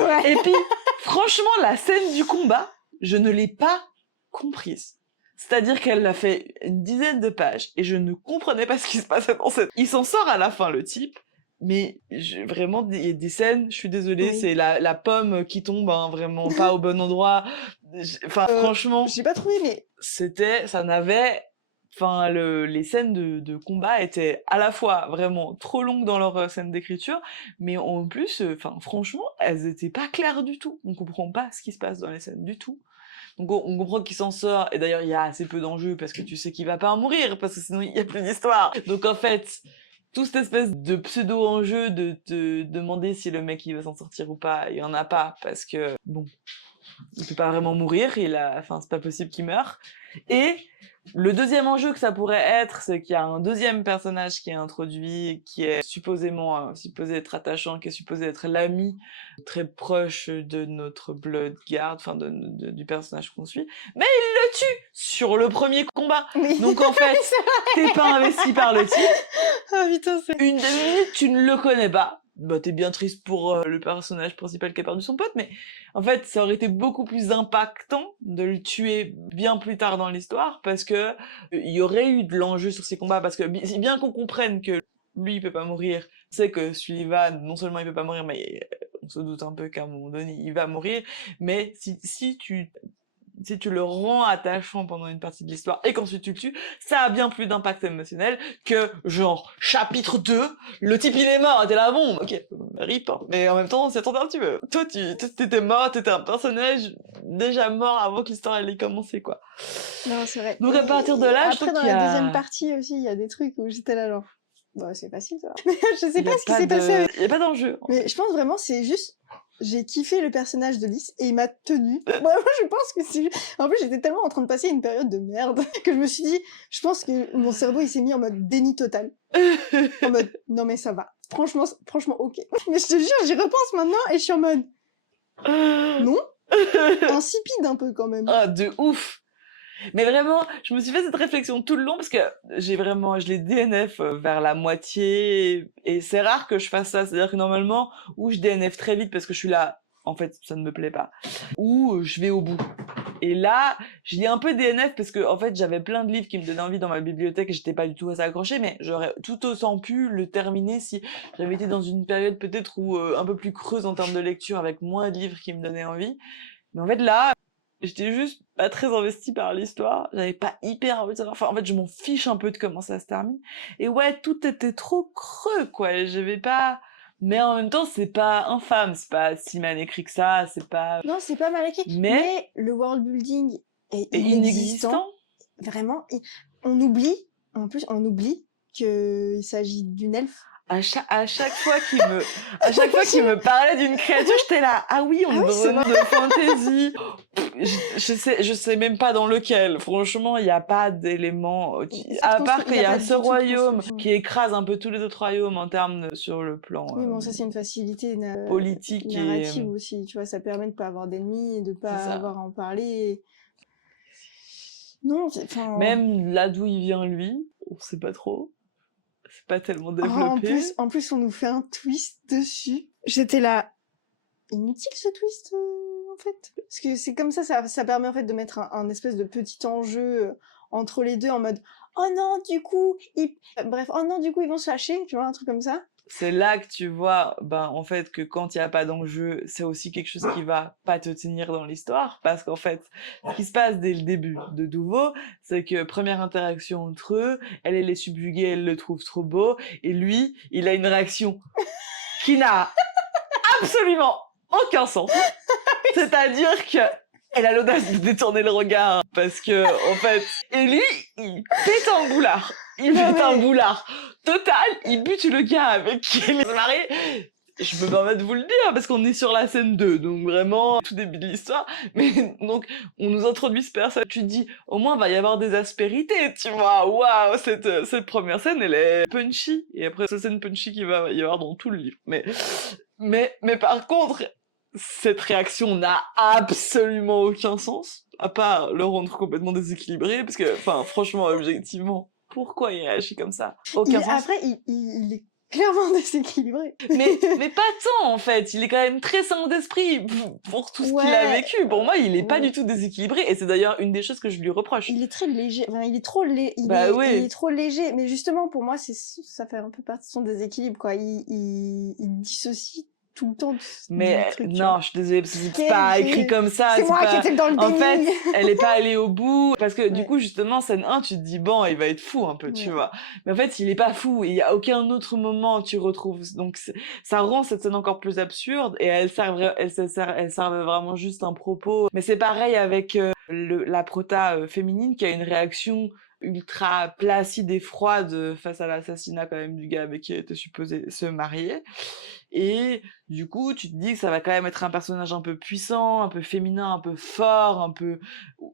franchement, la scène du combat, je ne l'ai pas comprise. C'est-à-dire qu'elle a fait une dizaine de pages et je ne comprenais pas ce qui se passait dans cette... Il s'en sort à la fin, le type, mais vraiment, il y a des scènes, je suis désolée, c'est la pomme qui tombe, hein, vraiment pas au bon endroit. Enfin, franchement... J'ai pas trouvé, mais... Ça n'avait... Enfin, les scènes de combat étaient à la fois vraiment trop longues dans leur scène d'écriture, mais en plus, franchement, elles étaient pas claires du tout. On comprend pas ce qui se passe dans les scènes du tout. Donc on comprend qu'il s'en sort, et d'ailleurs il y a assez peu d'enjeux parce que tu sais qu'il va pas en mourir, parce que sinon il y a plus d'histoire. Donc en fait, toute cette espèce de pseudo-enjeu de te demander si le mec il va s'en sortir ou pas, il y en a pas, parce que bon, il peut pas vraiment mourir, c'est pas possible qu'il meure. Et le deuxième enjeu que ça pourrait être, c'est qu'il y a un deuxième personnage qui est introduit, qui est supposé être attachant, qui est supposé être l'ami très proche de notre Bloodguard, du personnage qu'on suit, mais il le tue sur le premier combat. Oui. Donc en fait, t'es pas investi par le type. Ah putain, c'est... Une demi-minute, tu ne le connais pas. Bah, t'es bien triste pour le personnage principal qui a perdu son pote, mais en fait, ça aurait été beaucoup plus impactant de le tuer bien plus tard dans l'histoire, parce que il y aurait eu de l'enjeu sur ces combats, parce que si bien qu'on comprenne que lui, il peut pas mourir, c'est que Sullivan, non seulement il peut pas mourir, mais on se doute un peu qu'à un moment donné, il va mourir, mais si tu le rends attachant pendant une partie de l'histoire et qu'ensuite tu le tues, ça a bien plus d'impact émotionnel que, genre, chapitre 2, le type il est mort, t'es là, bon, ok, rip, hein. Mais en même temps, on s'y attendait un petit peu. Toi, t'étais mort, t'étais un personnage déjà mort avant que l'histoire allait commencer, quoi. Non, c'est vrai. Donc à partir de là, je trouve après, dans qu'il y la a... deuxième partie aussi, il y a des trucs où j'étais là, genre... Bon, c'est facile, ça. Je sais pas ce qui s'est passé. Il y a pas d'enjeu. Mais je pense vraiment, c'est juste... J'ai kiffé le personnage de Lys et il m'a tenu. Moi, je pense que c'est... En plus, j'étais tellement en train de passer une période de merde que je me suis dit, je pense que mon cerveau, il s'est mis en mode déni total. En mode, non mais ça va. Franchement, ok. Mais je te jure, j'y repense maintenant et je suis en mode... Non. Insipide un peu, quand même. Ah, de ouf. Mais vraiment, je me suis fait cette réflexion tout le long parce que je l'ai DNF vers la moitié et c'est rare que je fasse ça. C'est-à-dire que normalement, ou je DNF très vite parce que je suis là, en fait, ça ne me plaît pas, ou je vais au bout. Et là, je l'ai un peu DNF parce que, en fait, j'avais plein de livres qui me donnaient envie dans ma bibliothèque et j'étais pas du tout assez accrochée, mais j'aurais tout autant pu le terminer si j'avais été dans une période peut-être où un peu plus creuse en termes de lecture avec moins de livres qui me donnaient envie. Mais en fait, là, j'étais juste pas très investie par l'histoire, j'avais pas hyper envie de savoir, en fait je m'en fiche un peu de comment ça se termine, et ouais, tout était trop creux, quoi, j'avais pas... Mais en même temps, c'est pas infâme, c'est pas si mal écrit que ça, c'est pas... Non, c'est pas mal écrit, mais le world building est inexistant. Vraiment, on oublie qu'il s'agit d'une elfe. À chaque fois qu'il me parlait d'une créature, j'étais là, ah oui, on est de fantasy. Je sais même pas dans lequel. Franchement, il y a pas d'éléments, à part qu'il y a ce royaume qui écrase un peu tous les autres royaumes en termes sur le plan. Oui, bon, ça c'est une facilité politique narrative aussi, tu vois, ça permet de pas avoir d'ennemis, de pas avoir à en parler. Non, même là d'où il vient lui, on sait pas trop. C'est pas tellement développé. En plus, on nous fait un twist dessus. J'étais là, inutile ce twist, en fait. Parce que c'est comme ça permet en fait de mettre un espèce de petit enjeu entre les deux en mode, oh non, du coup, ils vont se fâcher, tu vois, un truc comme ça. C'est là que tu vois, en fait, que quand il n'y a pas d'enjeu, c'est aussi quelque chose qui va pas te tenir dans l'histoire, parce qu'en fait, ce qui se passe dès le début de Douveau, c'est que première interaction entre eux, elle est subjuguée, elle le trouve trop beau, et lui, il a une réaction qui n'a absolument aucun sens. C'est-à-dire que Elle a l'audace de détourner le regard parce que, en fait, et lui, il pète un boulard. Il Non, pète un mais boulard total. Il bute le gars avec qui il est marié. Je me permets de vous le dire parce qu'on est sur la scène 2, donc vraiment tout début de l'histoire. Mais donc on nous introduit ce personnage. Tu te dis au moins il va y avoir des aspérités, tu vois. Waouh, cette première scène elle est punchy et après cette scène punchy qu'il va y avoir dans tout le livre. Mais par contre cette réaction n'a absolument aucun sens à part le rendre complètement déséquilibré parce que enfin franchement objectivement pourquoi il réagit comme ça? Aucun sens. après, il est clairement déséquilibré. Mais pas tant en fait, il est quand même très sain d'esprit pour tout ce qu'il a Ouais, vécu. Pour moi, il est pas ouais. du tout déséquilibré et c'est d'ailleurs une des choses que je lui reproche. Il est très léger. Enfin, il est Bah il est ouais, trop léger. Mais justement, pour moi, ça fait un peu partie de son déséquilibre, quoi. Il dissocie tout le temps du mais truc, tu vois. non, je suis désolée parce que c'est pas écrit comme ça, C'est c'est moi qui pas étais dans le en fait, déni. elle est pas allée au bout parce que du Ouais, coup justement scène 1, tu te dis bon, il va être fou un peu, tu ouais. vois. Mais en fait, il est pas fou, il y a aucun autre moment où tu retrouves donc ça rend cette scène encore plus absurde et elle servait vraiment juste un propos. Mais c'est pareil avec la prota féminine qui a une réaction ultra placide et froide face à l'assassinat quand même du gars avec qui elle était supposée se marier. Et du coup, tu te dis que ça va quand même être un personnage un peu puissant, un peu féminin, un peu fort, un peu...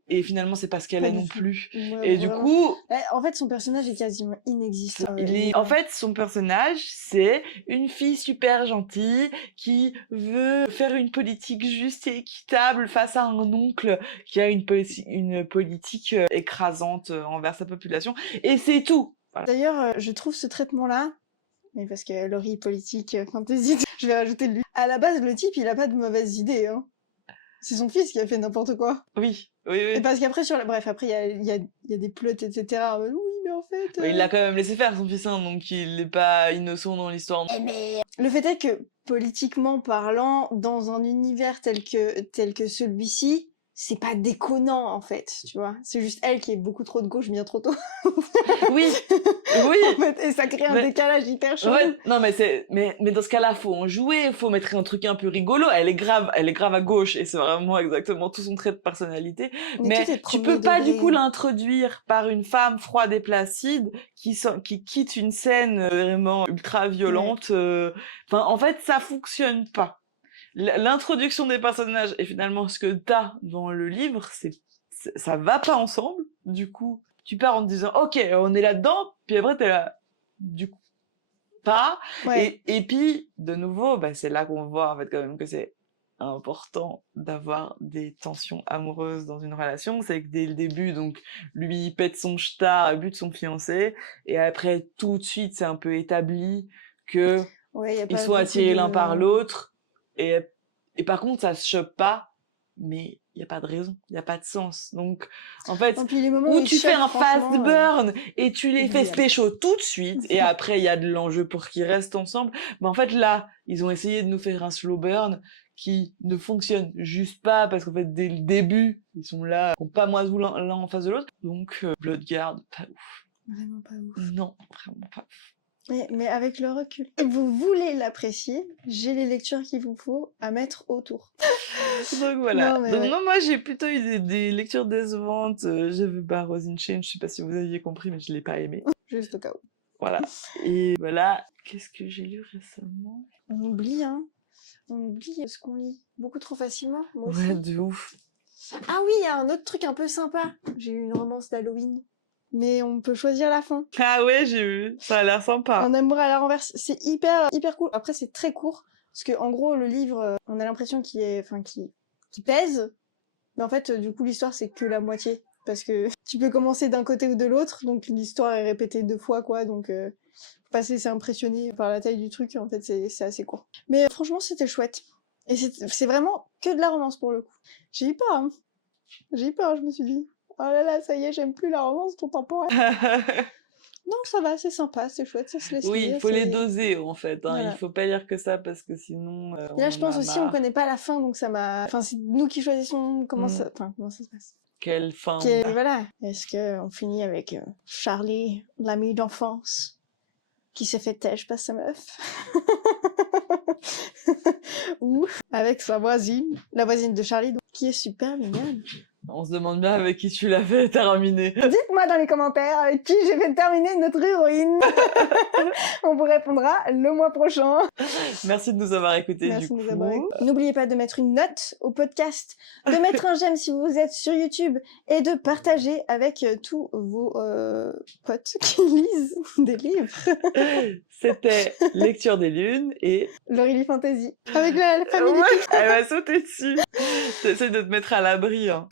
Et finalement, c'est pas ce qu'elle Pas est du non tout. plus. Ouais, Et du vraiment. coup, En fait, son personnage est quasiment inexistant. en fait, son personnage, c'est une fille super gentille qui veut faire une politique juste et équitable face à un oncle qui a une politique écrasante envers sa population. Et c'est tout. Voilà. D'ailleurs, je trouve ce traitement-là, mais parce que Laurie politique, fantasy, je vais rajouter lui. À la base, le type, il a pas de mauvaises idées, hein. C'est son fils qui a fait n'importe quoi. Oui, oui, Et oui. parce qu'après, bref, après, il y a des plots, etc. En mode, oui, mais en fait... Mais il l'a quand même laissé faire son fils, hein, donc il n'est pas innocent dans l'histoire. Mais le fait est que, politiquement parlant, dans un univers tel que celui-ci, c'est pas déconnant, en fait, tu vois. C'est juste elle qui est beaucoup trop de gauche bien trop tôt. Oui, oui, En fait, et ça crée un mais décalage hyper chelou. ouais, non mais dans ce cas-là, faut en jouer, faut mettre un truc un peu rigolo. Elle est grave à gauche et c'est vraiment exactement tout son trait de personnalité. Mais Mais tout est tu premier peux pas du degré. coup l'introduire par une femme froide et placide qui quitte une scène vraiment ultra Ouais. violente. Enfin, en fait, ça fonctionne pas. L'introduction des personnages et finalement ce que t'as dans le livre, ça va pas ensemble. Du coup, tu pars en te disant, ok, on est là-dedans, puis après t'es là. Du coup, pas. Ouais. Et puis, de nouveau, bah, c'est là qu'on voit en fait quand même que c'est important d'avoir des tensions amoureuses dans une relation. C'est que dès le début, donc, lui il pète son star, bute son fiancé, et après tout de suite, c'est un peu établi que Ouais, y a ils pas sont beaucoup attirés l'un par de... l'autre, et, et par contre, ça se chope pas, mais il y a pas de raison, il y a pas de sens. Donc, en fait, Non, puis les moments où ou ils tu se fais chopent, un fast franchement, burn et tu les fais oubliable. spécho tout de suite, et après il y a de l'enjeu pour qu'ils restent ensemble. Mais en fait, là, ils ont essayé de nous faire un slow burn qui ne fonctionne juste pas parce qu'en fait, dès le début, ils sont là, ils sont pas moisous l'un en face de l'autre. Donc, Bloodguard, pas ouf. Vraiment pas ouf. Non, vraiment pas ouf. Mais avec le recul. Et vous voulez l'apprécier, j'ai les lectures qu'il vous faut à mettre autour. Donc voilà. Non, mais Donc ouais. non, moi j'ai plutôt eu des lectures décevantes. J'ai vu Rose in Chains, je sais pas si vous aviez compris, mais je l'ai pas aimé. Juste au cas où. Voilà. Et voilà. Qu'est-ce que j'ai lu récemment? On oublie, hein. On oublie ce qu'on lit beaucoup trop facilement, moi Ouais, aussi. de ouf. Ah oui, il y a un autre truc un peu sympa. J'ai eu une romance d'Halloween. Mais on peut choisir la fin. Ah ouais, j'ai vu. Ça a l'air sympa. Un amour à la renverse. C'est hyper cool. Après, c'est très court. Parce que, en gros, le livre, on a l'impression qu'il pèse. Mais en fait, du coup, l'histoire, c'est que la moitié. Parce que tu peux commencer d'un côté ou de l'autre. Donc, l'histoire est répétée 2 fois, quoi. Donc, faut pas se laisser impressionner par la taille du truc. En fait, c'est assez court. Mais franchement, c'était chouette. Et c'est vraiment que de la romance, pour le coup. J'ai eu peur, hein. J'ai eu peur, je me suis dit. Oh là là, ça y est, j'aime plus la romance contemporaine. Non, ça va, c'est sympa, c'est chouette, ça se laisse Oui, il lire. faut les doser en fait. Hein. Il Voilà. faut pas lire que ça parce que sinon Et là, on je en pense a aussi, on marre. connaît pas la fin, donc ça m'a... Enfin, c'est nous qui choisissons comment ça se passe. Quelle fin on a. Voilà. Est-ce qu'on finit avec Charlie, l'ami d'enfance, qui s'est fait têche par sa meuf? Ou avec sa voisine, la voisine de Charlie, donc, qui est super mignonne. On se demande bien avec qui tu l'avais terminé. Dites-moi dans les commentaires avec qui j'ai fait terminer notre héroïne. On vous répondra le mois prochain. Merci de nous avoir écoutés Merci du de coup. nous avoir écoutés. N'oubliez pas de mettre une note au podcast, de mettre un j'aime si vous êtes sur YouTube et de partager avec tous vos potes qui lisent des livres. C'était Lecture des Lunes et... L'Aurélie Fantasy. Avec la famille des Ouais, elle va sauter dessus. T'essayes de te mettre à l'abri. Hein.